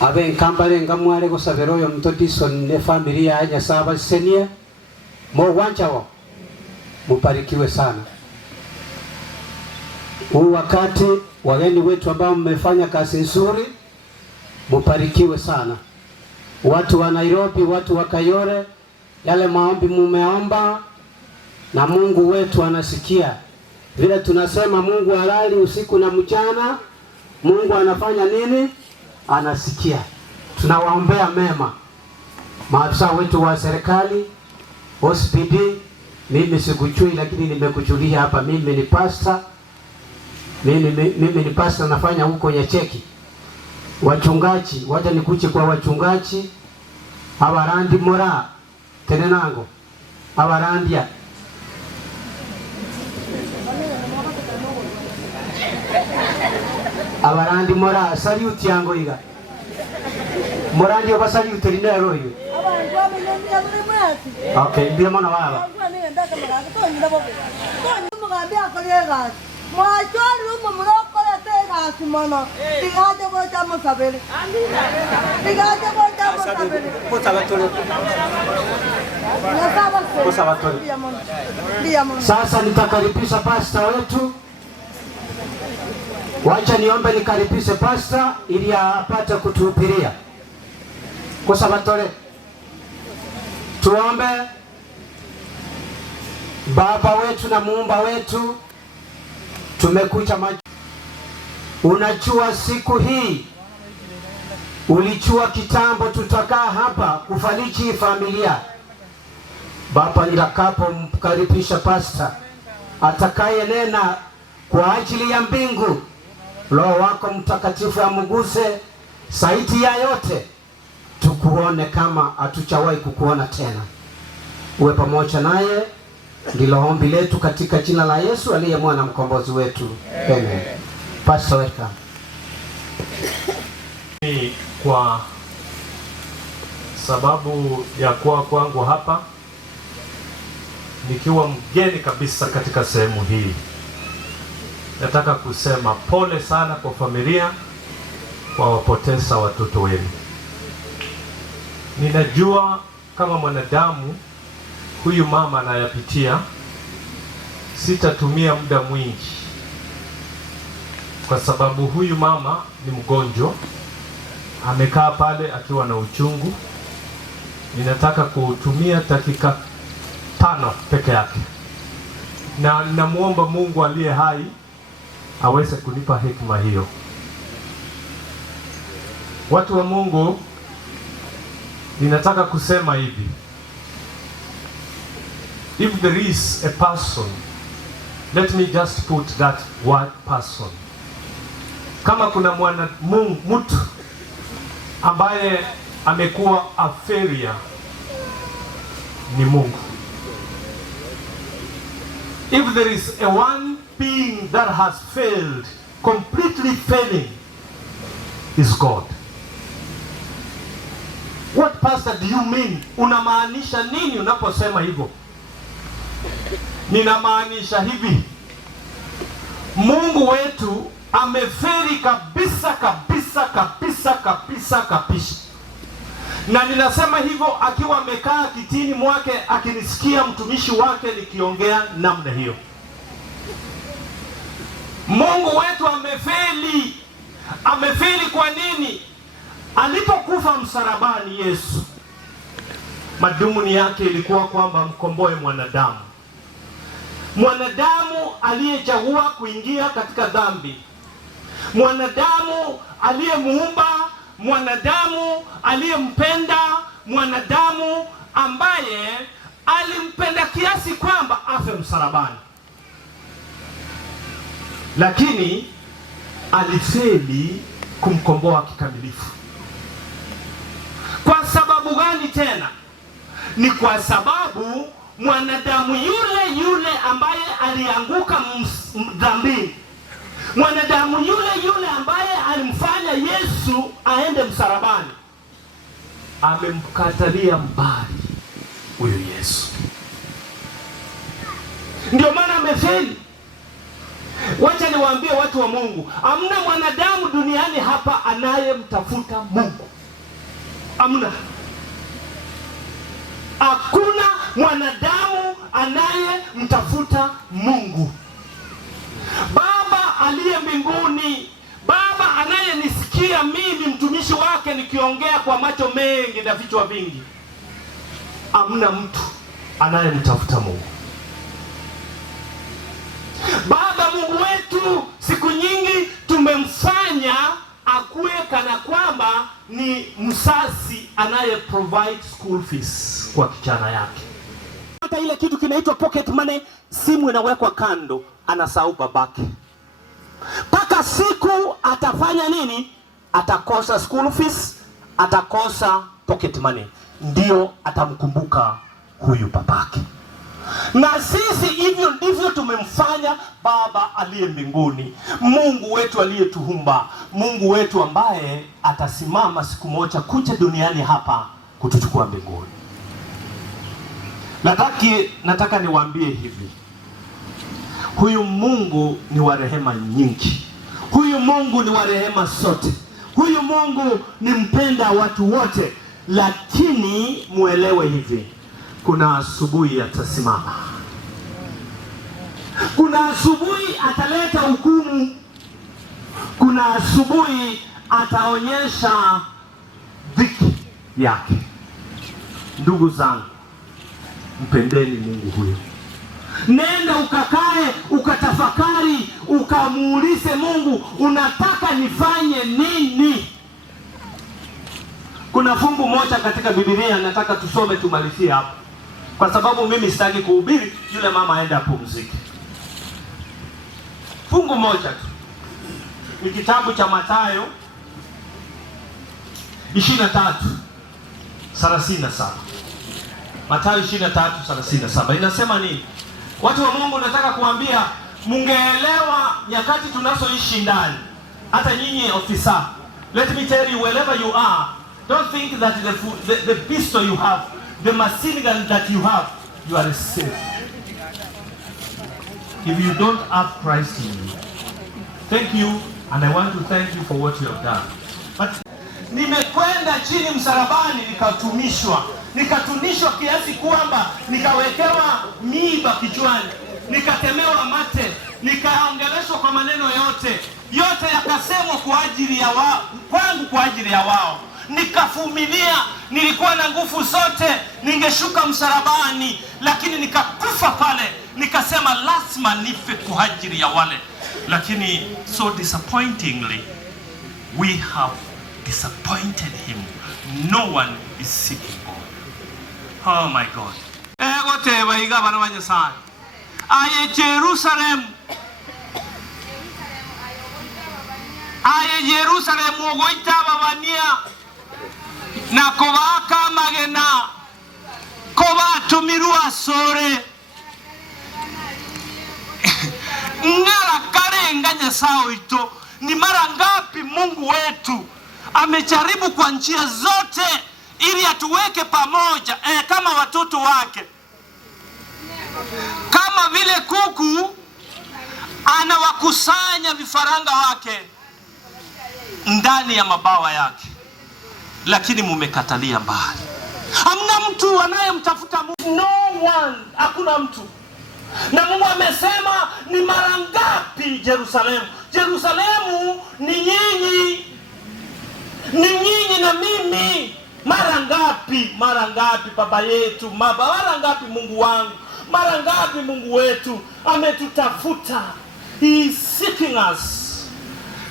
Abe nkambale ngamwale gusabira oyo mto Tison ne familia ya Nyasaye senie mo wanchawo mubarikiwe sana. Huu wakati wageni wetu ambao mmefanya kazi nzuri mubarikiwe sana. Watu wa Nairobi, watu wa Kayole, yale maombi mumeomba na Mungu wetu anasikia. Vile tunasema Mungu halali usiku na mchana, Mungu anafanya nini? Anasikia. Tunawaombea mema. Maafisa wetu wa serikali, OSPD, mimi sikuchui lakini nimekujulia hapa, mimi ni pastor. Mimi ni pastor nafanya huko Nyacheki. Wachungaji, wacha nikuche kwa wachungaji. Abarandi mora tenenango. Abarandia. Abarandi mora salute yango iga. Morandi oba salute linero hiyo. Okay, ndio maana wala. Mwachori umu murokole tega simono. Tigaje kwa chamo sabele. Tigaje kwa chamo sabele. Kosa batole. Sasa nitakaribisha pasta wetu. Wacha niombe nikaribishe pasta ili apate kutuhubiria. Kosa batole. Tuombe. Baba wetu na Muumba wetu, tumekuja macho. Unajua siku hii, ulijua kitambo tutakaa hapa kufariji familia. Baba, nitakapo mkaribisha pasta atakaye nena kwa ajili ya mbingu, Roho wako Mtakatifu amguse saiti ya yote, tukuone kama hatuchawahi kukuona tena. Uwe pamoja naye, ndilo ombi letu katika jina la Yesu aliye mwana mkombozi wetu. Amen. Pastor, welcome. Kwa sababu ya kuwa kwangu hapa nikiwa mgeni kabisa katika sehemu hii, nataka kusema pole sana kwa familia kwa wapoteza watoto wenu. Ninajua kama mwanadamu huyu mama anayapitia, sitatumia muda mwingi kwa sababu huyu mama ni mgonjwa, amekaa pale akiwa na uchungu. Ninataka kutumia dakika 5 peke yake, na ninamuomba Mungu aliye hai aweze kunipa hekima hiyo. Watu wa Mungu, ninataka kusema hivi: if there is a person, let me just put that word person. Kama kuna mtu ambaye amekuwa a failure, ni Mungu. If there is a one being that has failed, completely failing, is God. What, pastor, do you mean? Unamaanisha nini unaposema hivyo? Ninamaanisha hivi: Mungu wetu ameferi kabisa kabisa kabisa kabisa kabisa. Na ninasema hivyo akiwa amekaa kitini mwake akinisikia mtumishi wake nikiongea namna hiyo. Mungu wetu amefeli. Amefeli kwa nini? Alipokufa msalabani Yesu, madhumuni yake ilikuwa kwamba mkomboe mwanadamu. Mwanadamu aliyechagua kuingia katika dhambi. Mwanadamu aliyemuumba, mwanadamu aliyempenda, mwanadamu ambaye alimpenda kiasi kwamba afe msalabani. Lakini alifeli kumkomboa kikamilifu. Kwa sababu gani tena? Ni kwa sababu mwanadamu yule ambaye alianguka dhambini, mwanadamu yule ambaye alimfanya Yesu aende msalabani, amemkatalia mbali huyo Yesu. Ndio maana amefeli. Wacha niwaambie watu wa Mungu, hamna mwanadamu duniani hapa anayemtafuta Mungu. Hamna. Hakuna mwanadamu anayemtafuta Mungu. Baba aliye mbinguni, Baba anayenisikia mimi mtumishi wake nikiongea kwa macho mengi na vichwa vingi, hamna mtu anayemtafuta Mungu. Baba Mungu wetu siku nyingi tumemfanya akuwe kana kwamba ni msasi anaye provide school fees kwa kijana yake. Hata ile kitu kinaitwa pocket money, simu inawekwa kando, anasahau babake. Paka siku atafanya nini? Atakosa school fees, atakosa pocket money, ndio atamkumbuka huyu babake. Na sisi hivyo ndivyo tumemfanya Baba aliye mbinguni, Mungu wetu aliyetuumba, Mungu wetu ambaye atasimama siku moja kuja duniani hapa kutuchukua mbinguni. Nataka niwaambie hivi: huyu Mungu ni wa rehema nyingi. Huyu Mungu ni wa rehema sote. Huyu Mungu ni mpenda watu wote. Lakini muelewe hivi: kuna asubuhi atasimama. Kuna asubuhi ataleta hukumu. Kuna asubuhi ataonyesha dhiki yake. Ndugu zangu, mpendeni Mungu huyo. Nenda ukakae, ukatafakari, ukamuulize Mungu, unataka nifanye nini? Kuna fungu moja katika Biblia nataka tusome tumalizie hapo, kwa sababu mimi sitaki kuhubiri, yule mama aende apumzike. Fungu moja tu. ni kitabu cha Mathayo 23:37. Mathayo 23:37 inasema nini? Watu wa Mungu, nataka kuambia mungeelewa nyakati tunazoishi ndani. Hata nyinyi ofisa, let me tell you, wherever you are, don't think that the pistol you have, the machine gun that you have, you are safe. If you don't have Christ in you. Thank you, and I want to thank you for what you have done. But nimekwenda chini msalabani nikatunishwa kiasi kwamba nikawekewa miiba kichwani, nikatemewa mate, nikaongeleshwa kwa maneno yote yakasemwa kwa ajili ya kwangu, kwa ajili ya wao. Nikavumilia, nilikuwa na nguvu zote, ningeshuka msalabani, lakini nikakufa pale. Nikasema lazima nife kwa ajili ya wale. Lakini so disappointingly, we have disappointed him. No one is seeking God. Oh my God. Wote waiga bana wanyasani. Aye Jerusalem ugoita babania na kobaka magena kobatumirwa sore ngara karenga Nyasaye ito. Ni mara ngapi Mungu wetu amejaribu kwa njia zote ili atuweke pamoja kama watoto wake. Kama vile kuku anawakusanya vifaranga wake ndani ya mabawa yake, lakini mumekatalia mbali. Hamna mtu anayemtafuta Mungu. No one, hakuna mtu. Na Mungu amesema ni mara ngapi Yerusalemu? Yerusalemu ni nyinyi na mimi. Mara ngapi baba yetu, mara ngapi Mungu wangu, mara ngapi Mungu wetu ametutafuta. He is seeking us.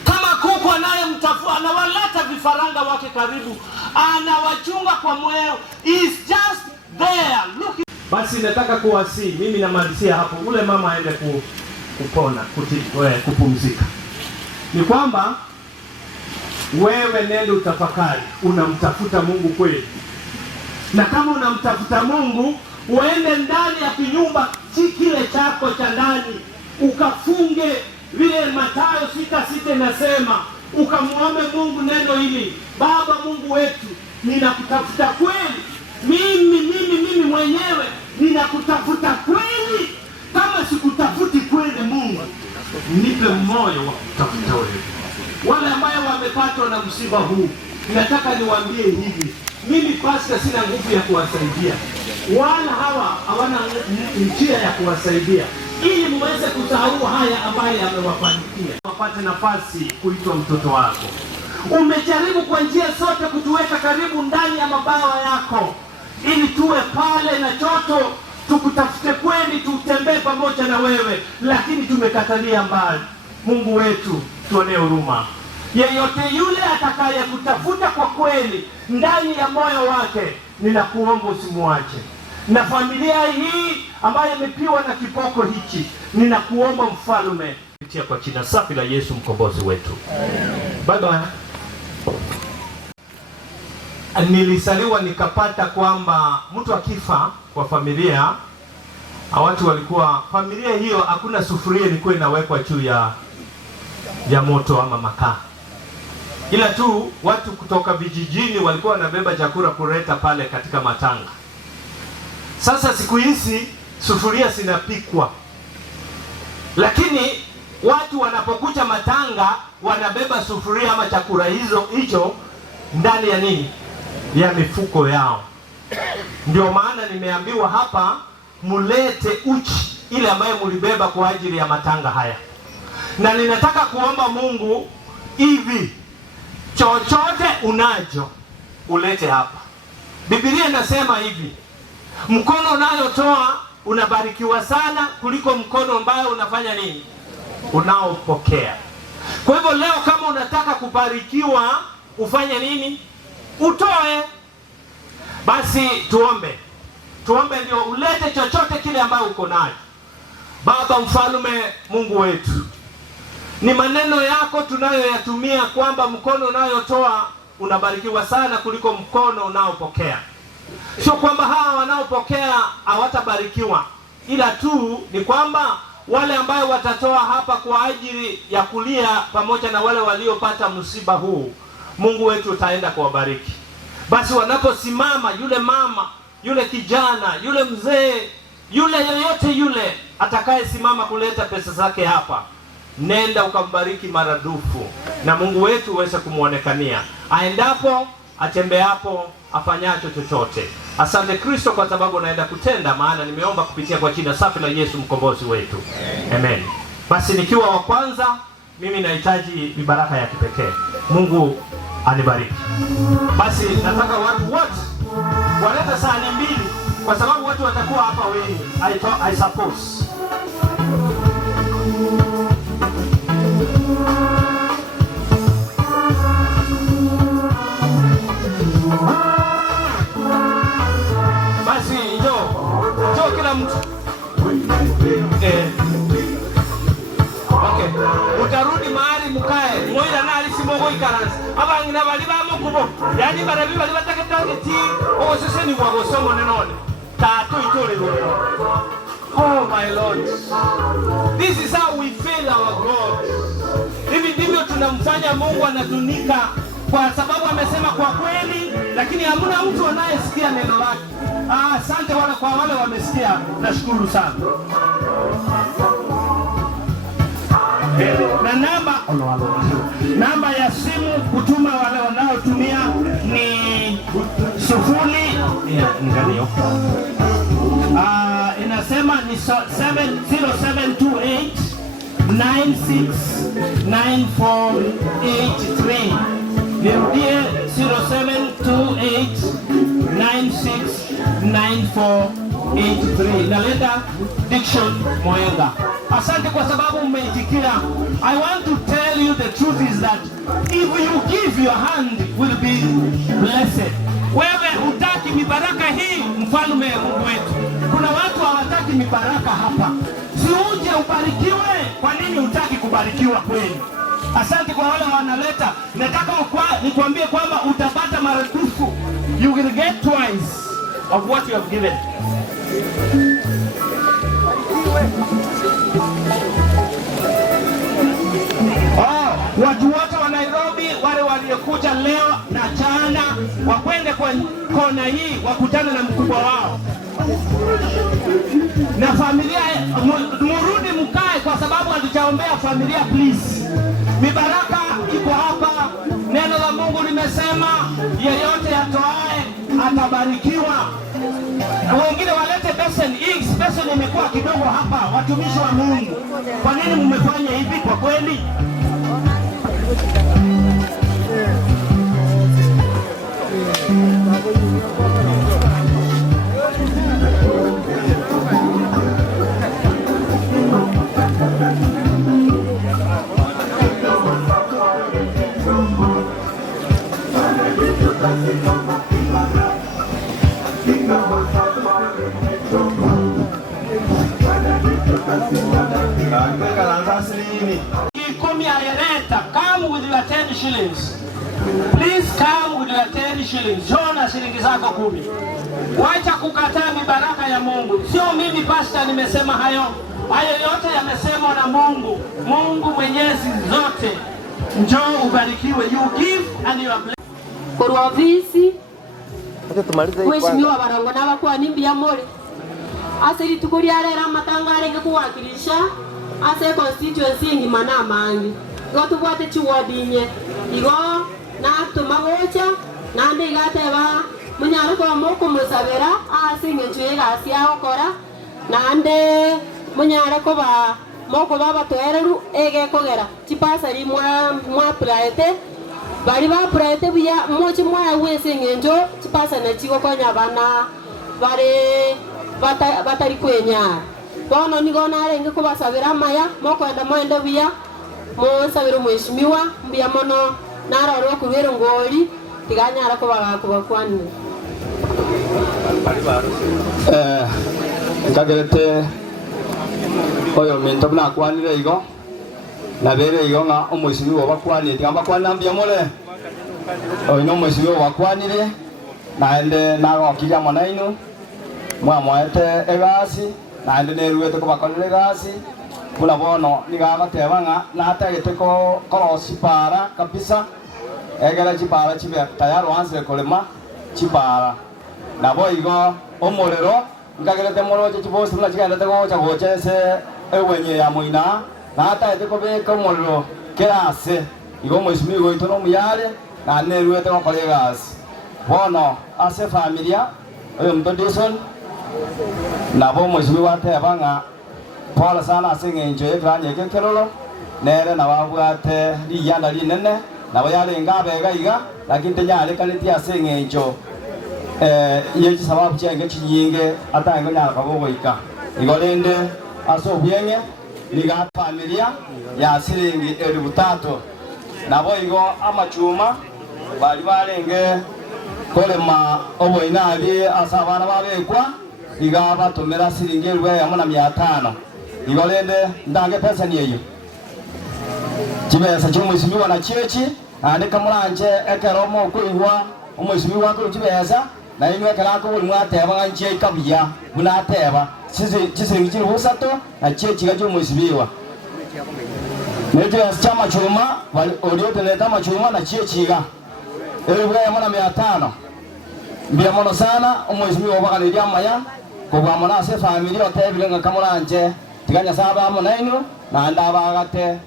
Kama kuku anayemtafuta, anawaleta vifaranga wake karibu, anawachunga kwa moyo. He is just there looking. Basi nataka kuwasi, mimi namalizia hapo, ule mama aende kupona, kupumzika. Ni kwamba wewe nenda utafakari, unamtafuta Mungu kweli? Na kama unamtafuta Mungu, uende ndani ya kinyumba kile chako cha ndani, ukafunge vile Mathayo 6:6 nasema, ukamwombe Mungu neno hili: Baba Mungu wetu, ninakutafuta kweli. Mimi mwenyewe ninakutafuta kweli. Kama sikutafuti kweli Mungu, nipe moyo wa kutafuta wewe. Wale ambao wamepatwa na msiba huu, nataka niwaambie hivi, mimi pastor sina nguvu ya kuwasaidia, wala hawa hawana njia ya kuwasaidia, ili muweze kusahau haya ambayo yamewafanyikia, wapate nafasi kuitwa mtoto wako. Umejaribu kwa njia zote kutuweka karibu ndani ya mabawa yako, ili tuwe pale na choto, tukutafute kweli, tutembee pamoja na wewe, lakini tumekatalia mbali. Mungu wetu, tuonee huruma. Yeyote yule atakaye kutafuta kwa kweli ndani ya moyo wake, ninakuomba usimwache. Na familia hii ambayo imepiwa na kipoko hichi, ninakuomba Mfalme, kupitia kwa jina safi la Yesu mkombozi wetu. Bye bye. Nilisaliwa nikapata kwamba mtu akifa kwa familia, watu walikuwa, familia hiyo hakuna sufuria ilikuwa inawekwa juu ya moto ama makaa, ila tu watu kutoka vijijini walikuwa wanabeba chakula kuleta pale katika matanga. Sasa siku hizi sufuria zinapikwa, lakini watu wanapokuja matanga wanabeba sufuria ama chakula hicho ndani ya nini? Ya mifuko yao. Ndio maana nimeambiwa hapa mulete uchi ile ambayo mulibeba kwa ajili ya matanga haya. Na ninataka kuomba Mungu hivi, chochote unacho ulete hapa. Biblia inasema hivi, mkono unayotoa unabarikiwa sana kuliko mkono ambao unafanya nini? Unaopokea. Kwa hivyo leo kama unataka kubarikiwa, ufanye nini? Utoe. Basi tuombe ndio ulete chochote kile ambao uko nacho. Baba Mfalme, Mungu wetu, Ni maneno yako tunayoyatumia kwamba mkono unayotoa unabarikiwa sana kuliko mkono unaopokea. Sio kwamba hawa wanaopokea hawatabarikiwa, ila tu ni kwamba wale ambao watatoa hapa kwa ajili ya kulia pamoja na wale waliopata msiba huu, Mungu wetu utaenda kuwabariki. Basi wanaposimama, yule mama, yule kijana, yule mzee, yule yoyote yule atakaye simama kuleta pesa zake hapa, nenda ukambariki maradufu, na Mungu wetu uweze kumuonekania aendapo, atembeapo, afanyacho chochote. Asante Kristo kwa sababu naenda kutenda, maana nimeomba kupitia kwa jina safi la Yesu mkombozi wetu. Amen. Basi nikiwa wa kwanza, mimi nahitaji baraka ya kipekee. Mungu anibariki. Basi nataka watu wote walete sahani mbili, kwa sababu watu watakuwa hapa wengi, I suppose. Basi njoo kila mtu. Okay. Utarudi mahali mkae. Moira na alisimogo ikaransi. Abangina bali bamukubo. Yani barabi bali bataketageti. Sasa ni kwa gosomo nenone. Tatu itole lolo. Oh my Lord. This is how we feel our God. Hivi ndivyo tunamfanya Mungu anadunika, kwa sababu amesema kwa kweli, lakini hamuna mtu anayesikia neno lake. Asante wale kwa wale wamesikia, nashukuru sana. Na namba ya simu kutuma wale wanaotumia ni 0 inasema ni 0728 969483. Nirudie 0728969483. Naleta Diction Moyenga. Asante kwa sababu umeitikia. I want to tell you the truth is that if you give your hand will be blessed. Wewe hutaki mibaraka hii, mfalme Mungu wetu. Kuna watu hawataki mibaraka hapa. Si uje ubarikiwe, kwa nini hutaki kubarikiwa kweli? Asante kwa wale wanaleta. Nataka nikwambie kwamba utapata maradufu. You will get twice of what you have given. Watu wote wa Nairobi, wale waliokuja leo na jana, wakwende kwa kona hii wakutane na mkubwa wao. Na familia, murudi mkae kwa sababu hatujaombea familia, please. Mibaraka iko hapa. Neno la Mungu limesema yeyote atoae atabarikiwa. Wengine walete besen. Hii besen imekuwa kidogo hapa, watumishi wa Mungu. Kwa nini mmefanya hivi kwa kweli? Come with your 10 shillings. Please come with your 10 shillings. Jona shilingi zako 10. Wacha kukataa mibaraka ya Mungu. Sio mimi pastor nimesema hayo. Hayo yote yamesemwa na Mungu. Mungu mwenyezi zote. Njoo ubarikiwe. You give and you are blessed. Kwa ofisi. Mheshimiwa Barango na wakwa nimbi ya mori. Asiri tukuria rera matangare ngekuwakilisha. Ase constituency ni mana mangi. Gotu bwate chiwadinye. Igo na tumagocha na ndigate munyaro ko moko musabera ase ngechuye gasi akora nande munyaro ko ba moko baba toereru ege kogera chipasa ri mwa prete bari ba prete buya mochi mwa wese ngenjo chipasa na chigo konya bana bare batari kwenya bono ni gona renge ko basabera maya moko enda moende buya mo sabero mheshimiwa mbia mono naroro kubera ngoli tiganyara ko bakwani nkagerete oyo minto bna kwanire igo na bere yonga omwesimiwa bakwani tigamba kwanambia mole oyino mwesimiwa bakwanire naende nagokija monaino mwamwaete egasi naende neruete kubakorera egasi kuna bono nigagatebanga natagete korosi para kabisa egera chipara chibe tayari wanze kolema chipara nabo igo omorero ngagerete moroje chibosi muna chigendete gocha gochese ewenye ya muina natagete kobeka omorero kerase igo mwesimi igo itono muyale na neruete gokorera egasi bono ase familia oyo mtodison nabo mwesimi watebanga Paula sana asinge enjoy granye kekerolo nere na babwate liyanda linene na bayale ngabe gaiga lakini tenyale kaniti asinge enjo yechi sababu chenge chinyinge atango nyala kabogoika igolende aso byenge liga familia ya silingi 3,000 nabo igo amachuma bali balenge kolema oboinali asabana babekwa liga batomera silingi 1,500 igolende ndange pesa niyo chibesa cy'umwisimiwa na chechi andika mulanje ekeromo kuihwa umwisimiwa ko chibesa na inwe kalako buli mwateba nganje ikabya bunateba chisingi kiri busato na chechi ga cy'umwisimiwa neje chama chuma bali odiote leta machuma na chechi ga elibwa ya 500 mbia mono sana umwisimiwa bakali ya maya ko bwa mona se familia otebilenga kamulanje tiganya saba monaino na ndabagate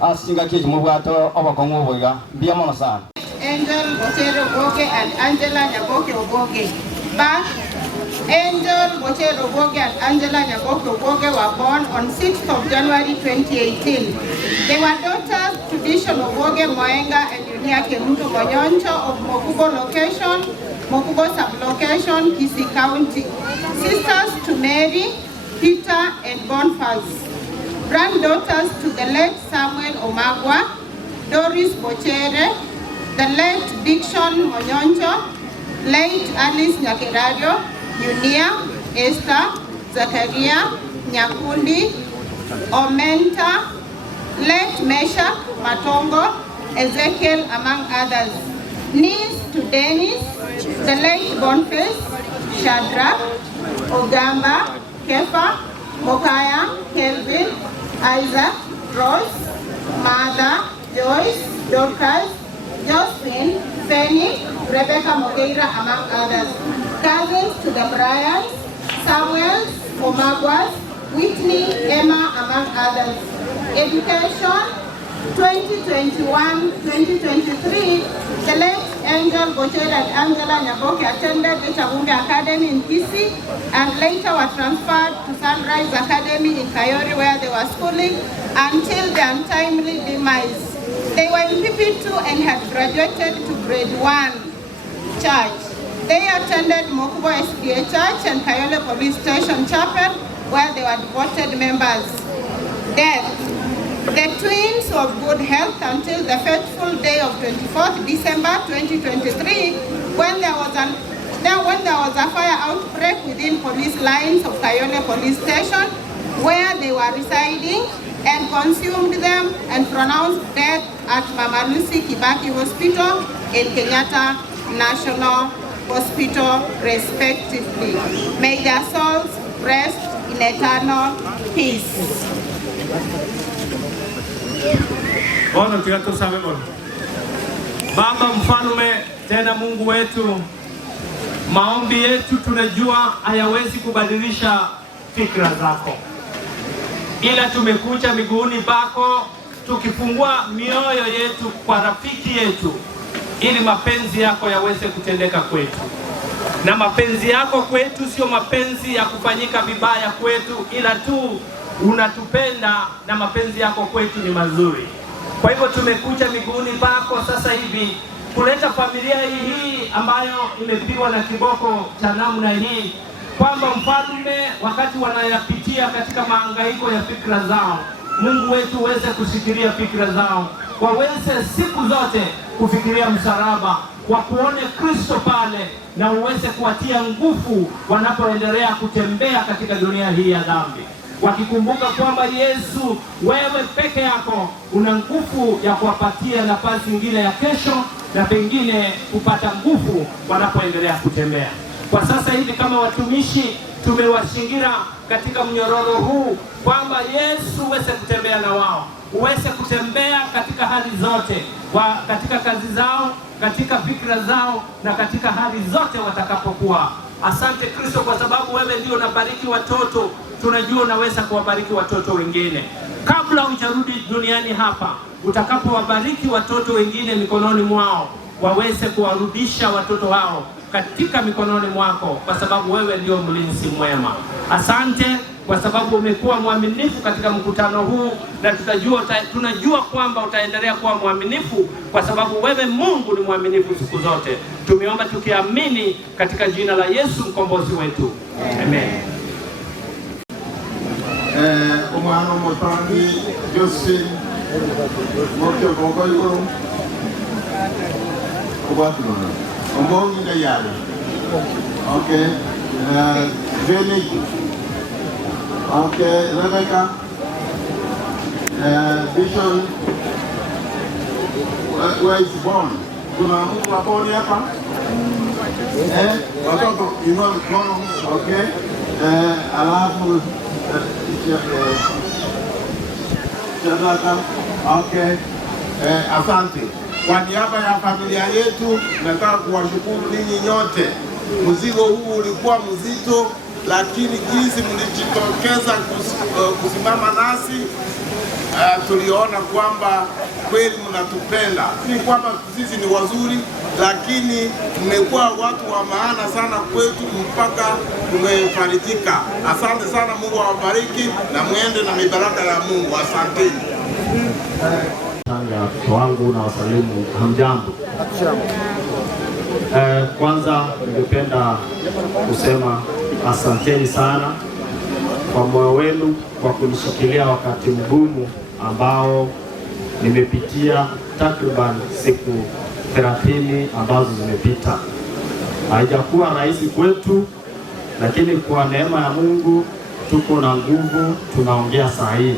asinga kiji mu bwato obakongo boga mbia mono sana. Angel Bochero Ogoge and Angela Nyaboke Ogoge. But Angel Bochero Ogoge and Angela Nyaboke Ogoge were born on 6th of January 2018. They were daughters to Bishop Ogoge Moenga and Yunia Kemuto Bonyoncho of Mokugo location, Mokugo sub-location, Kisii County. Sisters to Mary, Peter and Boniface. Granddaughters to the late Samuel Omagwa, Doris Bochere, the late Dickson Monyoncho, late Alice Nyakeradio, Yunia, Esther, Zakaria, Nyakundi, Omenta, late Meshach Matongo, Ezekiel, among others. Niece to Dennis, the late Boniface, Shadrach, Ogamba, Kefa, Mokaya, Kelvin, Isaac, Rose, Mother, Joyce, Dorcas, Josephine, Fanny, Rebecca Mogeira, among others. Cousins to the Bryans, Samuel, Omagwas, Whitney, Emma, among others. Education, 2021-2023, the late Angel Bochero and Angela Nyaboke attended the Chabumbi Academy in Kisii and later were transferred to Sunrise Academy in Kayori where they were schooling until their untimely demise. They were in PP2 and had graduated to grade 1 church. They attended Mokubo SDA Church and Kayole Police Station Chapel where they were devoted members. Death. The twins were of good health until the fateful day of 24th December 2023 when there was a fire outbreak within police lines of Kayole Police Station where they were residing and consumed them and pronounced death at Mama Lucy Kibaki Hospital and Kenyatta National Hospital respectively. May their souls rest in eternal peace. Bwana tuyatusame Bwana. Baba mfalme, tena Mungu wetu, maombi yetu tunajua hayawezi kubadilisha fikra zako, ila tumekuja miguuni pako tukifungua mioyo yetu kwa rafiki yetu ili mapenzi yako yaweze kutendeka kwetu. Na mapenzi yako kwetu sio mapenzi ya kufanyika vibaya kwetu, ila tu unatupenda na mapenzi yako kwetu ni mazuri. Kwa hivyo tumekuja miguuni pako sasa hivi kuleta familia hii ambayo imepigwa na kiboko cha namna hii, kwamba mfalme, wakati wanayapitia katika mahangaiko ya fikra zao, Mungu wetu uweze kusikiria fikra zao, waweze siku zote kufikiria msalaba, wakuone Kristo pale na uweze kuwatia nguvu wanapoendelea kutembea katika dunia hii ya dhambi. wakikumbuka kwamba Yesu, wewe peke yako una nguvu ya kuwapatia nafasi nyingine ya kesho na pengine kupata nguvu wanapoendelea kutembea. Kwa sasa hivi kama watumishi tumewashingira katika mnyororo huu kwamba Yesu uweze kutembea na wao, uweze kutembea katika hali zote, katika kazi zao, katika fikra zao na katika hali zote watakapokuwa. Asante Kristo, kwa sababu wewe ndio unabariki watoto. Tunajua unaweza kuwabariki watoto wengine kabla hujarudi duniani hapa. Utakapowabariki watoto wengine mikononi mwao, waweze kuwarudisha watoto hao katika mikononi mwako, kwa sababu wewe ndio mlinzi mwema. Asante kwa sababu umekuwa mwaminifu katika mkutano huu, na tunajua kwamba utaendelea kuwa mwaminifu, kwa sababu wewe Mungu ni mwaminifu siku zote. Tumeomba tukiamini katika jina la Yesu mkombozi wetu. Amen. Umwana mutangi Jose Mokyo Gogoyo Kubatuna Omongi Gayali. Okay. Jenny. Okay, Rebecca. Vision. Where is born? Kuna mtu waponi hapa? Watoto inua mkono. Okay. Alafu okay. Asante. Kwa niaba ya familia yetu nataka kuwashukuru ninyi nyote. Mzigo huu ulikuwa mzito, lakini jinsi mlijitokeza kusimama nasi, tuliona kwamba kweli mnatupenda. Si kwamba sisi ni wazuri, lakini mmekuwa watu wa maana sana kwetu mpaka tumefarijika. Asante sana, Mungu awabariki na mwende na mibaraka ya Mungu. Asanteni. Watoto wangu na wasalimu, hamjambo. Kwanza ningependa kusema asanteni sana kwa moyo wenu kwa kunishikilia wakati mgumu ambao nimepitia takriban siku 30 ambazo zimepita. Haijakuwa rahisi kwetu, lakini kwa neema ya Mungu tuko na nguvu, tunaongea sahihi.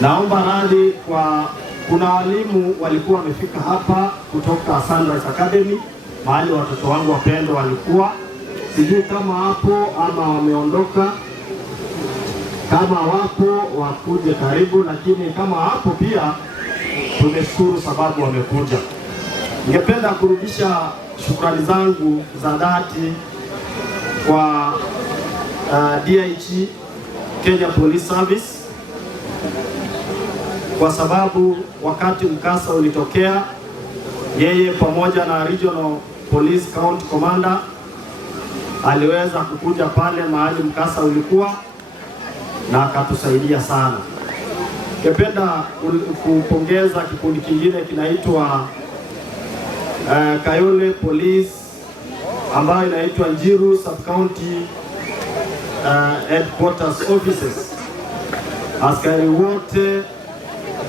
Naomba radhi kwa kuna walimu walikuwa wamefika hapa kutoka Sunrise Academy, mahali watoto wangu wapendwa walikuwa. Sijui kama hapo ama wameondoka. Kama wapo wakuje karibu, lakini kama hapo pia tumeshukuru sababu wamekuja. Ningependa kurudisha shukrani zangu za dhati kwa DIG Kenya Police Service, kwa sababu wakati mkasa ulitokea, yeye pamoja na Regional Police County Commander aliweza kukuja pale mahali mkasa ulikuwa na akatusaidia sana. Ningependa kupongeza kikundi kingine kinaitwa Kayole Police ambayo inaitwa Njiru Sub County Headquarters Offices. Askari wote,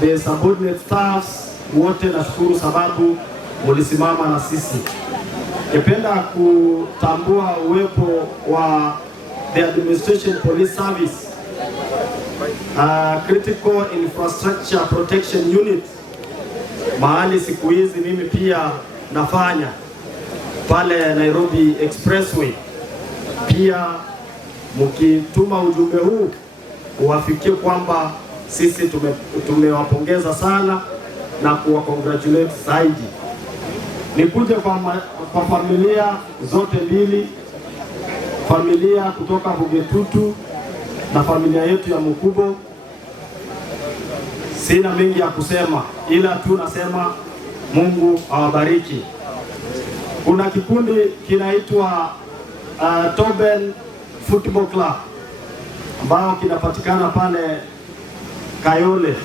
the subordinate staffs wote, nashukuru sababu mulisimama na sisi. Ningependa kutambua uwepo wa the Administration Police Service, Critical Infrastructure Protection Unit, mahali siku hizi mimi pia nafanya pale Nairobi Expressway. Pia mkituma ujumbe huu uwafikie kwamba sisi tumewapongeza sana na kuwacongratulate zaidi. Nikuje kwa familia zote mbili, familia kutoka Bugetutu na familia yetu ya Mukubo. Sina mengi ya kusema, ila tu nasema Mungu awabariki. Kuna kikundi kinaitwa Toben Football Club ambao kinapatikana pale Kayole.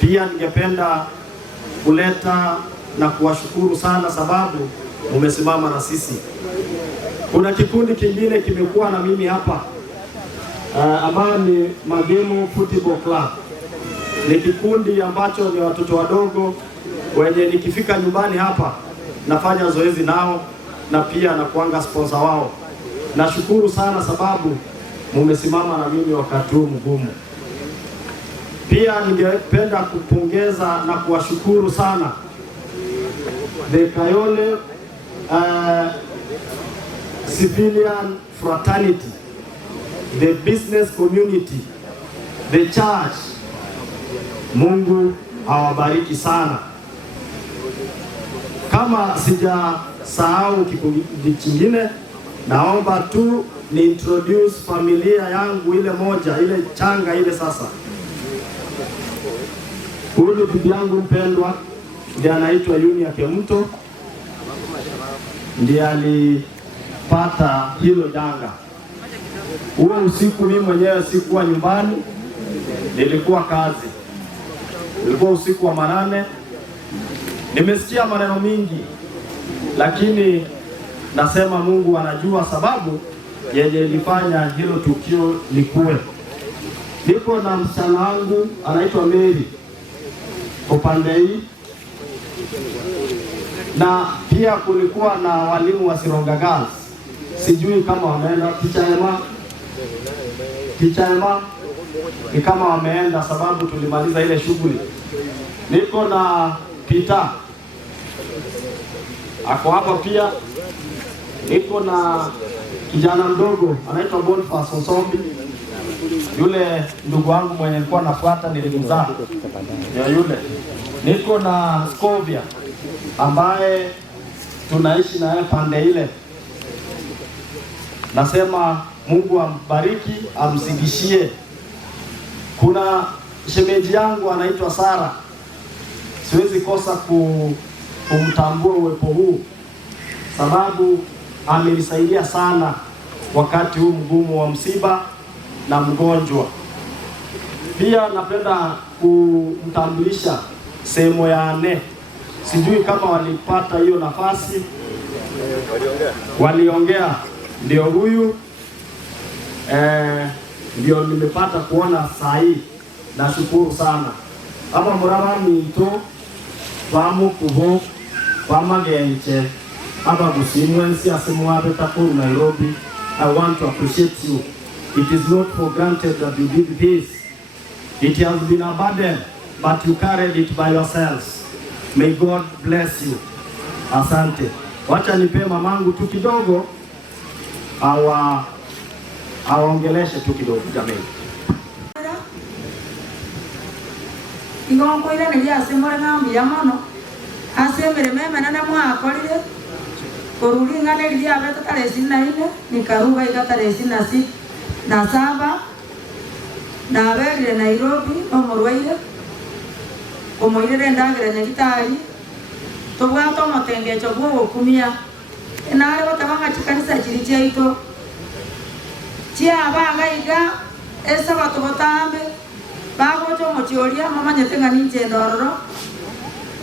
Pia ningependa kuleta na kuwashukuru sana sababu umesimama na sisi. Kuna kikundi kingine kimekuwa na mimi hapa ambao ni Magemo Football Club. Ni kikundi ambacho ni watoto wadogo wenye nikifika nyumbani hapa nafanya zoezi nao na pia na kuanga sponsor wao. Nashukuru sana sababu mumesimama na mimi wakati huu mgumu. Pia ningependa kupongeza na kuwashukuru sana the Kayole civilian fraternity, the business community, the church. Mungu awabariki sana. Kama sijasahau kikundi kingine, naomba tu ni introduce familia yangu ile moja, ile changa ile sasa. Huyu bibi yangu mpendwa ndiye anaitwa Kisii-Ogembo, ndiye alipata hilo janga. Huo usiku mimi mwenyewe sikuwa nyumbani, nilikuwa kazi. Ulikuwa usiku wa manane. Nimesikia maneno mingi, lakini nasema Mungu anajua sababu yenye ilifanya hilo tukio likuwe. Niko na msichana wangu anaitwa Mary upande hii, na pia kulikuwa na walimu wa Sironga Girls. Sijui kama wameenda Kisii-Ogembo ni kama wameenda, sababu tulimaliza ile shughuli. Niko na Peter ako hapa pia. Niko na kijana mdogo anaitwa Boniface Osombi, yule ndugu wangu mwenye nilikuwa nafuata nilimzaa ya yule. Niko na Scovia ambaye tunaishi naye pande ile. Nasema Mungu ambariki, amzidishie. Kuna shemeji yangu anaitwa Sara, siwezi kosa kumtambua uwepo huu, sababu amenisaidia sana wakati huu mgumu wa msiba na mgonjwa. Pia napenda kumtambulisha sehemu ya ane. Sijui kama walipata hiyo nafasi. Waliongea. Ndio huyu ndio nimepata kuona saa hii. Nashukuru sana. Aba murabani to bamu kubo bamagenche aba gusimwensi asemwabe takuru Nairobi. I want to appreciate you. It is not for granted that you did this. It has been a burden, but you carried it by yourselves. May God bless you. Asante. Wacha nipe mamangu tu kidogo awaongeleshe tu kidogo jamii. Ingongo ile niliasemora ngambi ya mono asemere meme nana mwakorire koruri ngane liya beta tarehe 24 nikaruga ika tarehe 27 na berire Nairobi omorwaire omoire ndagira nyagitari tobwato motengecho bwo kumia enare batabanga chikanisa chiriche ito chia abanga iga esa batobotambe bagocho mochioria mamanyete ngani ndororo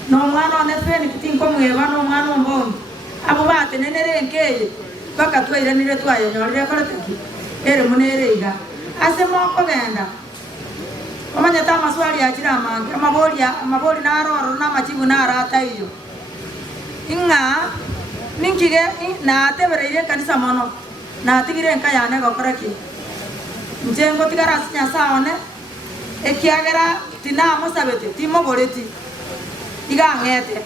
no mwana one feni kitinko mweba no mwana ombombi abo batenenere nkeye baka twairanire twaye nyorire koreteki ere munere iga ase moko genda mamanyete amaswali akira mange amabori na aroro na machibu na arata iyo inga ninkige na tebereire kanisa mono na tigire nkayane gokoreki njengo tigara nyasaone ekiagera tinamo sabete timogoreti igangete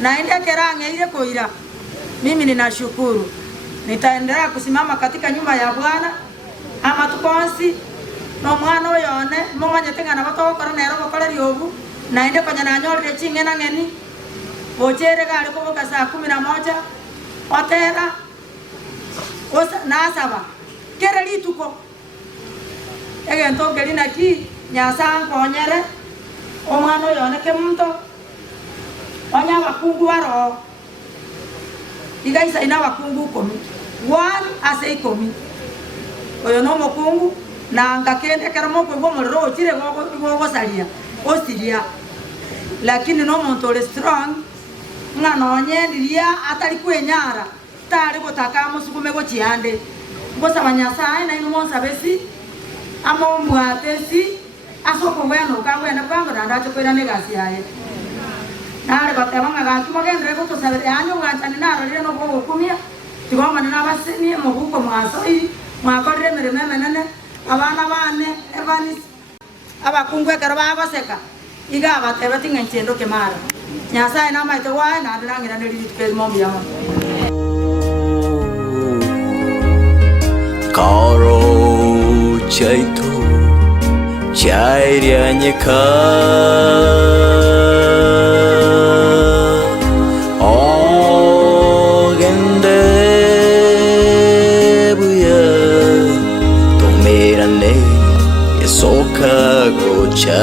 na ende kerangeire koira. Mimi ninashukuru, nitaendelea kusimama katika nyumba ya Bwana ama tukonsi no mwana oyone momanyete na batokora nero gokora riobu na ende konya na nyorire chinge na ngeni bochere gari kuboka saa 11 otera osa nasaba kere lituko egento gelina ki nyasa nkonyere omwana oyone ke mto onya bakungu baro igaisa ina bakungu 10 ase 10 oyo no mokungu na ngakende karamo kwa moro ochire gogo salia osiria lakini no muntu strong ngana onyendiria atari kwenyara tari gutaka musukume gochiande ngosa banyasa na ino monsa besi amombwatesi asoko weno kangwena kwango na ndacho kwera negasi yae nare batabanga gatu magendere goto sabere anyo ngantani naro reno gogo kumia tigoma na baseni mo huko mwaso i mwakorire mere meme nene abana bane Evanis abakungwe karo babaseka iga batebe ting'enchendo kemara Nyasaye namaite wae na ndangira nilitwe mombi yamo Karo chaito chairianyeka ogende buya tomerane esoka gocha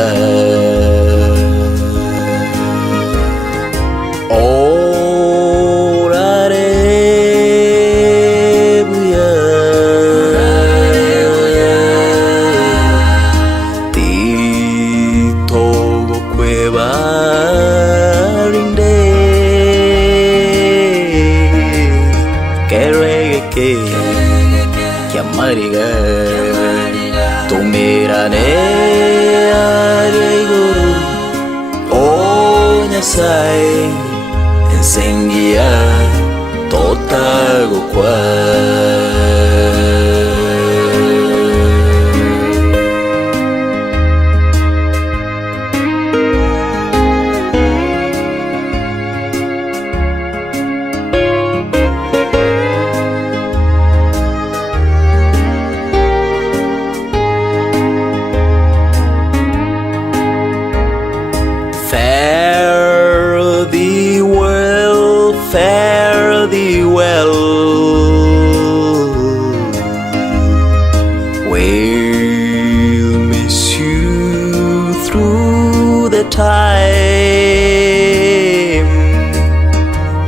Nyasaye ensengia totago kwa fare thee well. We'll miss you through the time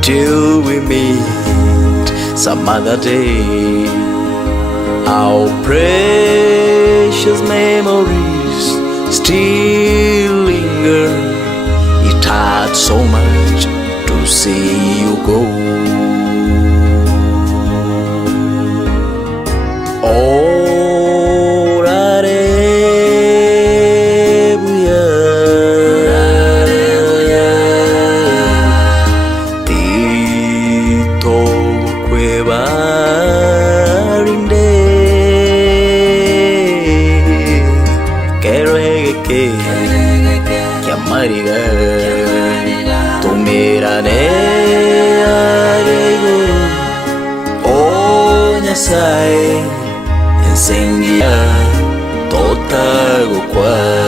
till we meet some other day. Our precious memories still linger. It hurts so much to see you go. Nyasaye ensengia totago kwa